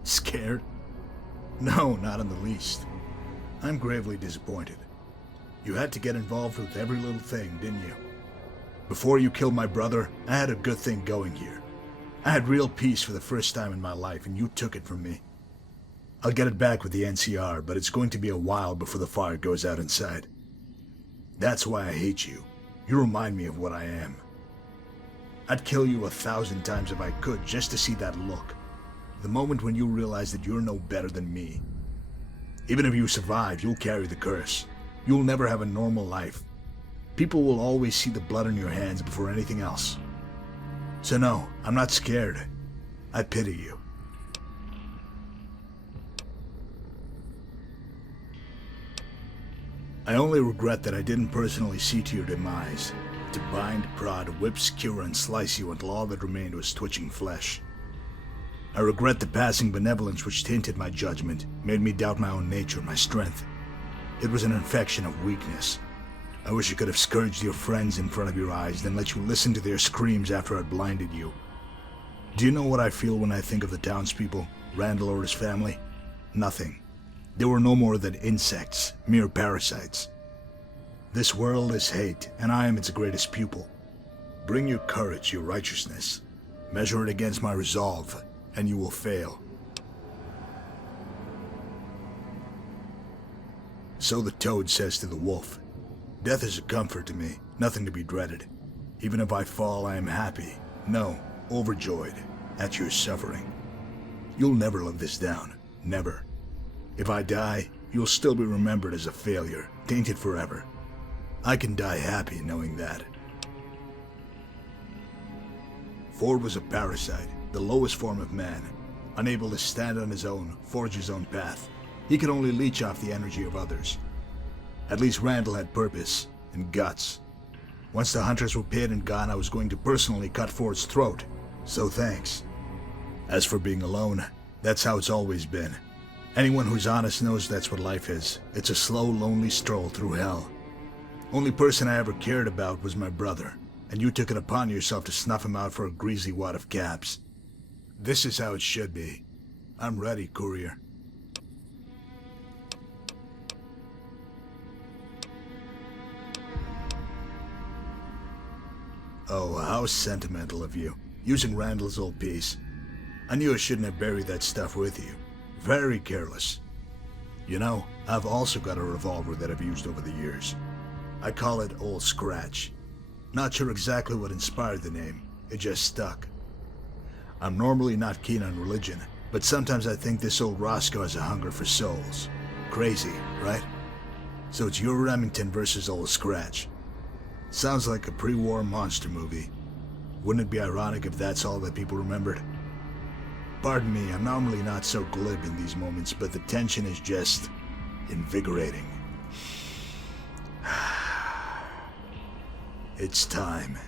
Scared? No, not in the least. I'm gravely disappointed. You had to get involved with every little thing, didn't you? Before you killed my brother, I had a good thing going here. I had real peace for the first time in my life, and you took it from me. I'll get it back with the NCR, but it's going to be a while before the fire goes out inside. That's why I hate you. You remind me of what I am. I'd kill you 1,000 times if I could, just to see that look. The moment when you realize that you're no better than me. Even if you survive, you'll carry the curse. You'll never have a normal life. People will always see the blood on your hands before anything else. So no, I'm not scared. I pity you. I only regret that I didn't personally see to your demise. To bind, prod, whip, skewer, and slice you until all that remained was twitching flesh. I regret the passing benevolence which tainted my judgment, made me doubt my own nature, my strength. It was an infection of weakness. I wish I could have scourged your friends in front of your eyes, then let you listen to their screams after I'd blinded you. Do you know what I feel when I think of the townspeople, Randall or his family? Nothing. They were no more than insects, mere parasites. This world is hate, and I am its greatest pupil. Bring your courage, your righteousness. Measure it against my resolve, and you will fail. So the toad says to the wolf, death is a comfort to me, nothing to be dreaded. Even if I fall, I am happy, no, overjoyed, at your suffering. You'll never live this down, never. If I die, you'll still be remembered as a failure, tainted forever. I can die happy knowing that. Ford was a parasite, the lowest form of man, unable to stand on his own, forge his own path. He could only leech off the energy of others. At least Randall had purpose and guts. Once the hunters were paid and gone, I was going to personally cut Ford's throat, so thanks. As for being alone, that's how it's always been. Anyone who's honest knows that's what life is. It's a slow, lonely stroll through hell. Only person I ever cared about was my brother, and you took it upon yourself to snuff him out for a greasy wad of caps. This is how it should be. I'm ready, courier. Oh, how sentimental of you, using Randall's old piece. I knew I shouldn't have buried that stuff with you. Very careless. You know, I've also got a revolver that I've used over the years. I call it Old Scratch. Not sure exactly what inspired the name, it just stuck. I'm normally not keen on religion, but sometimes I think this old Roscoe has a hunger for souls. Crazy, right? So it's your Remington versus Old Scratch. Sounds like a pre-war monster movie. Wouldn't it be ironic if that's all that people remembered? Pardon me, I'm normally not so glib in these moments, but the tension is just invigorating. It's time.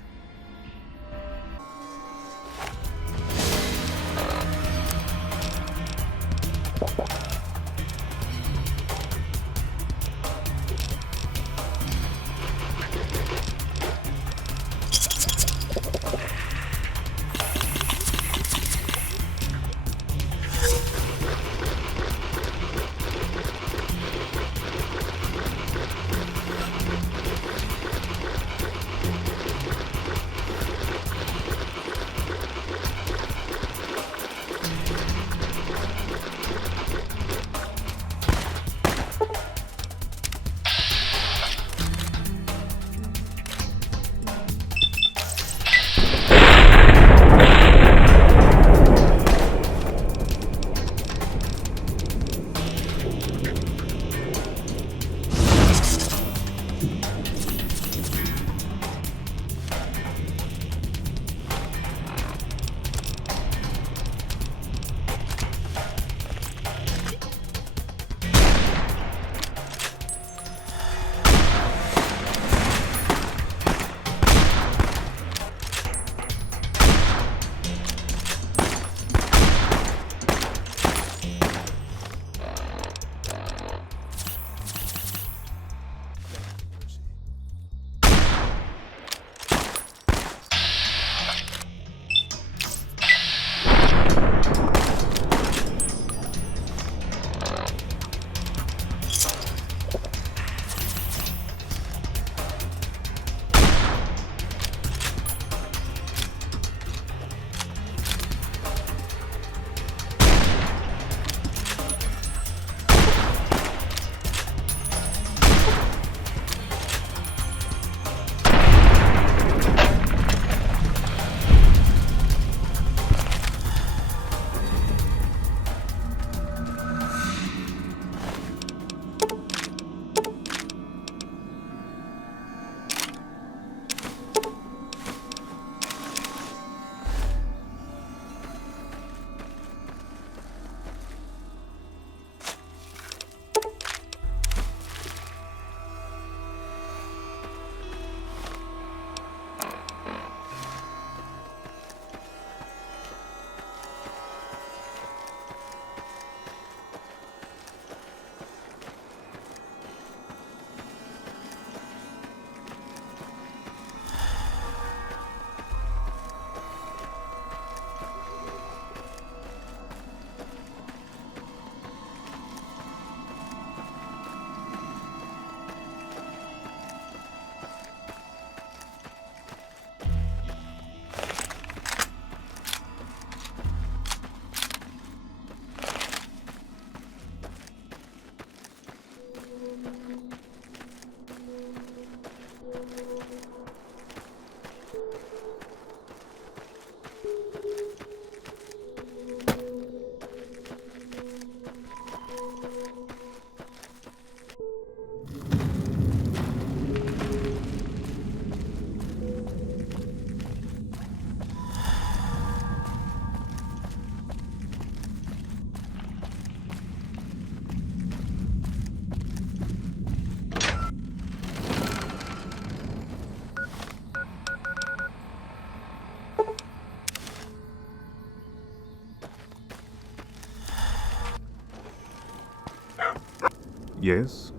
Yes?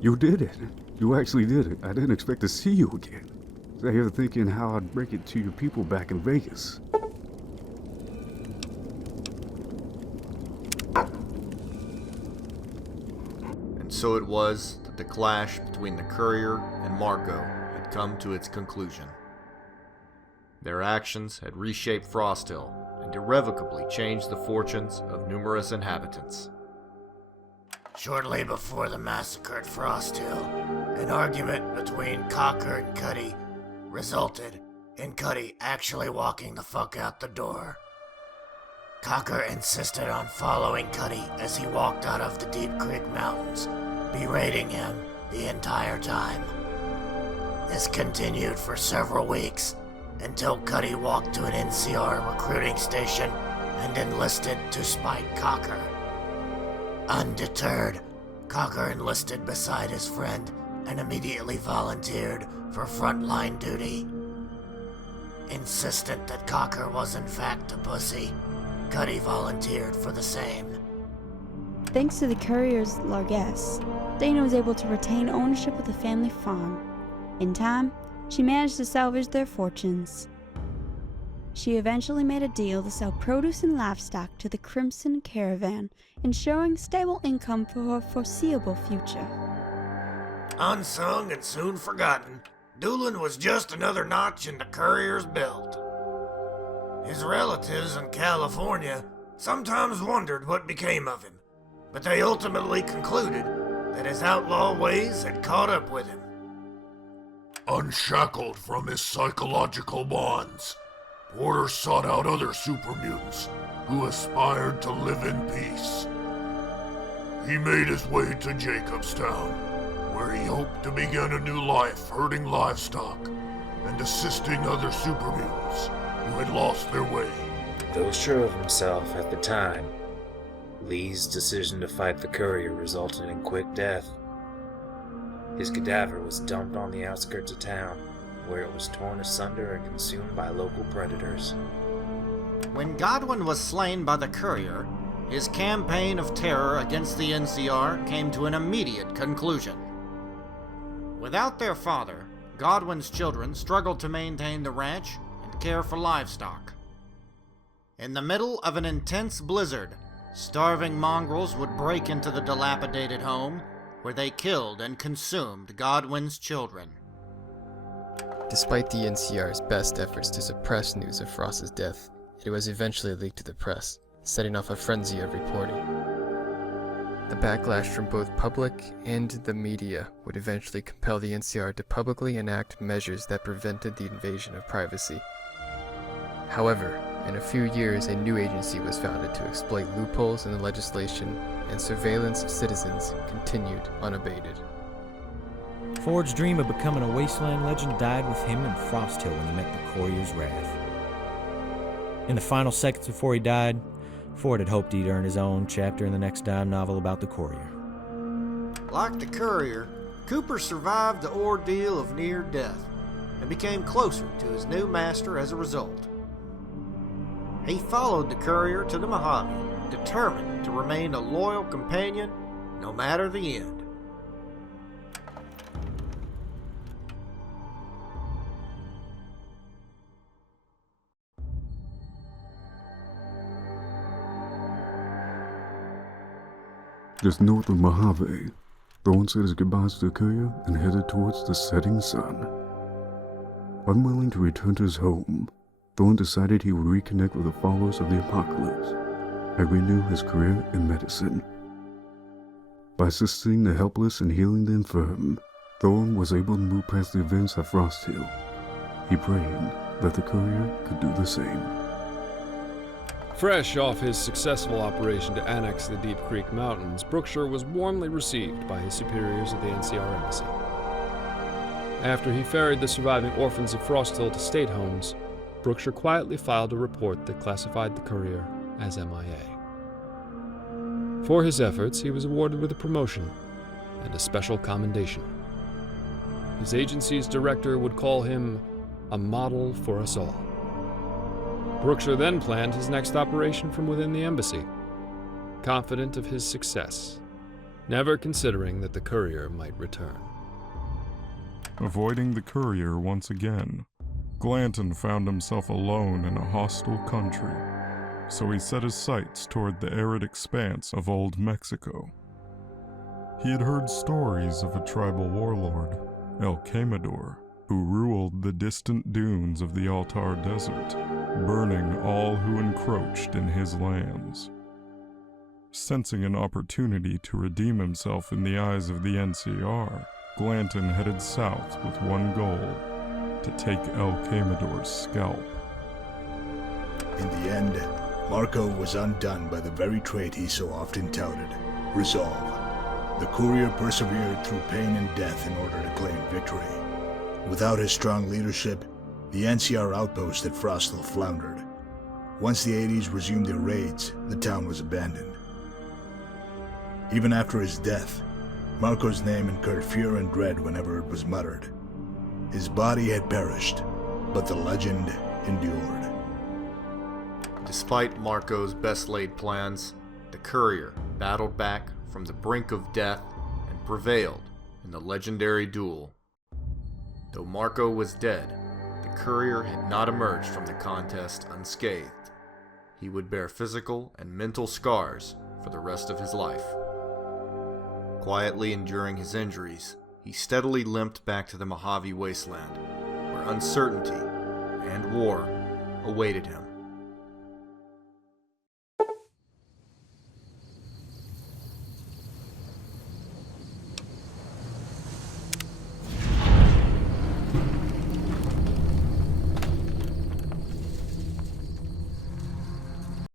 You did it. You actually did it. I didn't expect to see you again. I here thinking how I'd break it to your people back in Vegas. And so it was that the clash between the courier and Marco had come to its conclusion. Their actions had reshaped Frost Hill and irrevocably changed the fortunes of numerous inhabitants. Shortly before the massacre at Frost Hill, an argument between Cocker and Cuddy resulted in Cuddy actually walking the fuck out the door. Cocker insisted on following Cuddy as he walked out of the Deep Creek Mountains, berating him the entire time. This continued for several weeks until Cuddy walked to an NCR recruiting station and enlisted to spite Cocker. Undeterred, Cocker enlisted beside his friend and immediately volunteered for frontline duty. Insistent that Cocker was in fact a pussy, Cuddy volunteered for the same. Thanks to the courier's largesse, Dana was able to retain ownership of the family farm. In time, she managed to salvage their fortunes. She eventually made a deal to sell produce and livestock to the Crimson Caravan, ensuring stable income for her foreseeable future. Unsung and soon forgotten, Doolin was just another notch in the courier's belt. His relatives in California sometimes wondered what became of him, but they ultimately concluded that his outlaw ways had caught up with him. Unshackled from his psychological bonds, Porter sought out other super mutants who aspired to live in peace. He made his way to Jacobstown, where he hoped to begin a new life herding livestock and assisting other super mutants who had lost their way. Though sure of himself at the time, Lee's decision to fight the courier resulted in quick death. His cadaver was dumped on the outskirts of town, where it was torn asunder and consumed by local predators. When Godwin was slain by the courier, his campaign of terror against the NCR came to an immediate conclusion. Without their father, Godwin's children struggled to maintain the ranch and care for livestock. In the middle of an intense blizzard, starving mongrels would break into the dilapidated home, where they killed and consumed Godwin's children. Despite the NCR's best efforts to suppress news of Frost's death, it was eventually leaked to the press, setting off a frenzy of reporting. The backlash from both public and the media would eventually compel the NCR to publicly enact measures that prevented the invasion of privacy. However, in a few years, a new agency was founded to exploit loopholes in the legislation, and surveillance of citizens continued unabated. Ford's dream of becoming a wasteland legend died with him in Frost Hill when he met the Courier's wrath. In the final seconds before he died, Ford had hoped he'd earn his own chapter in the next dime novel about the Courier. Like the courier, Cooper survived the ordeal of near death and became closer to his new master as a result. He followed the courier to the Mojave, determined to remain a loyal companion no matter the end. Just north of Mojave, Thorne said his goodbyes to the courier and headed towards the setting sun. Unwilling to return to his home, Thorne decided he would reconnect with the followers of the apocalypse and renew his career in medicine. By assisting the helpless and healing the infirm, Thorne was able to move past the events at Frost Hill. He prayed that the courier could do the same. Fresh off his successful operation to annex the Deep Creek Mountains, Brookshire was warmly received by his superiors at the NCR embassy. After he ferried the surviving orphans of Frost Hill to state homes, Brookshire quietly filed a report that classified the courier as MIA. For his efforts, he was awarded with a promotion and a special commendation. His agency's director would call him a model for us all. Brookshire then planned his next operation from within the embassy. confident of his success, never considering that the courier might return. Avoiding the courier once again, Glanton found himself alone in a hostile country, so he set his sights toward the arid expanse of Old Mexico. He had heard stories of a tribal warlord, El Quemador, who ruled the distant dunes of the Altar Desert, burning all who encroached in his lands. Sensing an opportunity to redeem himself in the eyes of the NCR, Glanton headed south with one goal: to take El Quemador's scalp. In the end, Marco was undone by the very trait he so often touted: resolve. The courier persevered through pain and death in order to claim victory. Without his strong leadership, the NCR outpost at Frostville floundered. Once the 80s resumed their raids, the town was abandoned. Even after his death, Marco's name incurred fear and dread whenever it was muttered. His body had perished, but the legend endured. Despite Marco's best-laid plans, the courier battled back from the brink of death and prevailed in the legendary duel. Though Marco was dead, the courier had not emerged from the contest unscathed. He would bear physical and mental scars for the rest of his life. Quietly enduring his injuries, he steadily limped back to the Mojave wasteland, where uncertainty and war awaited him.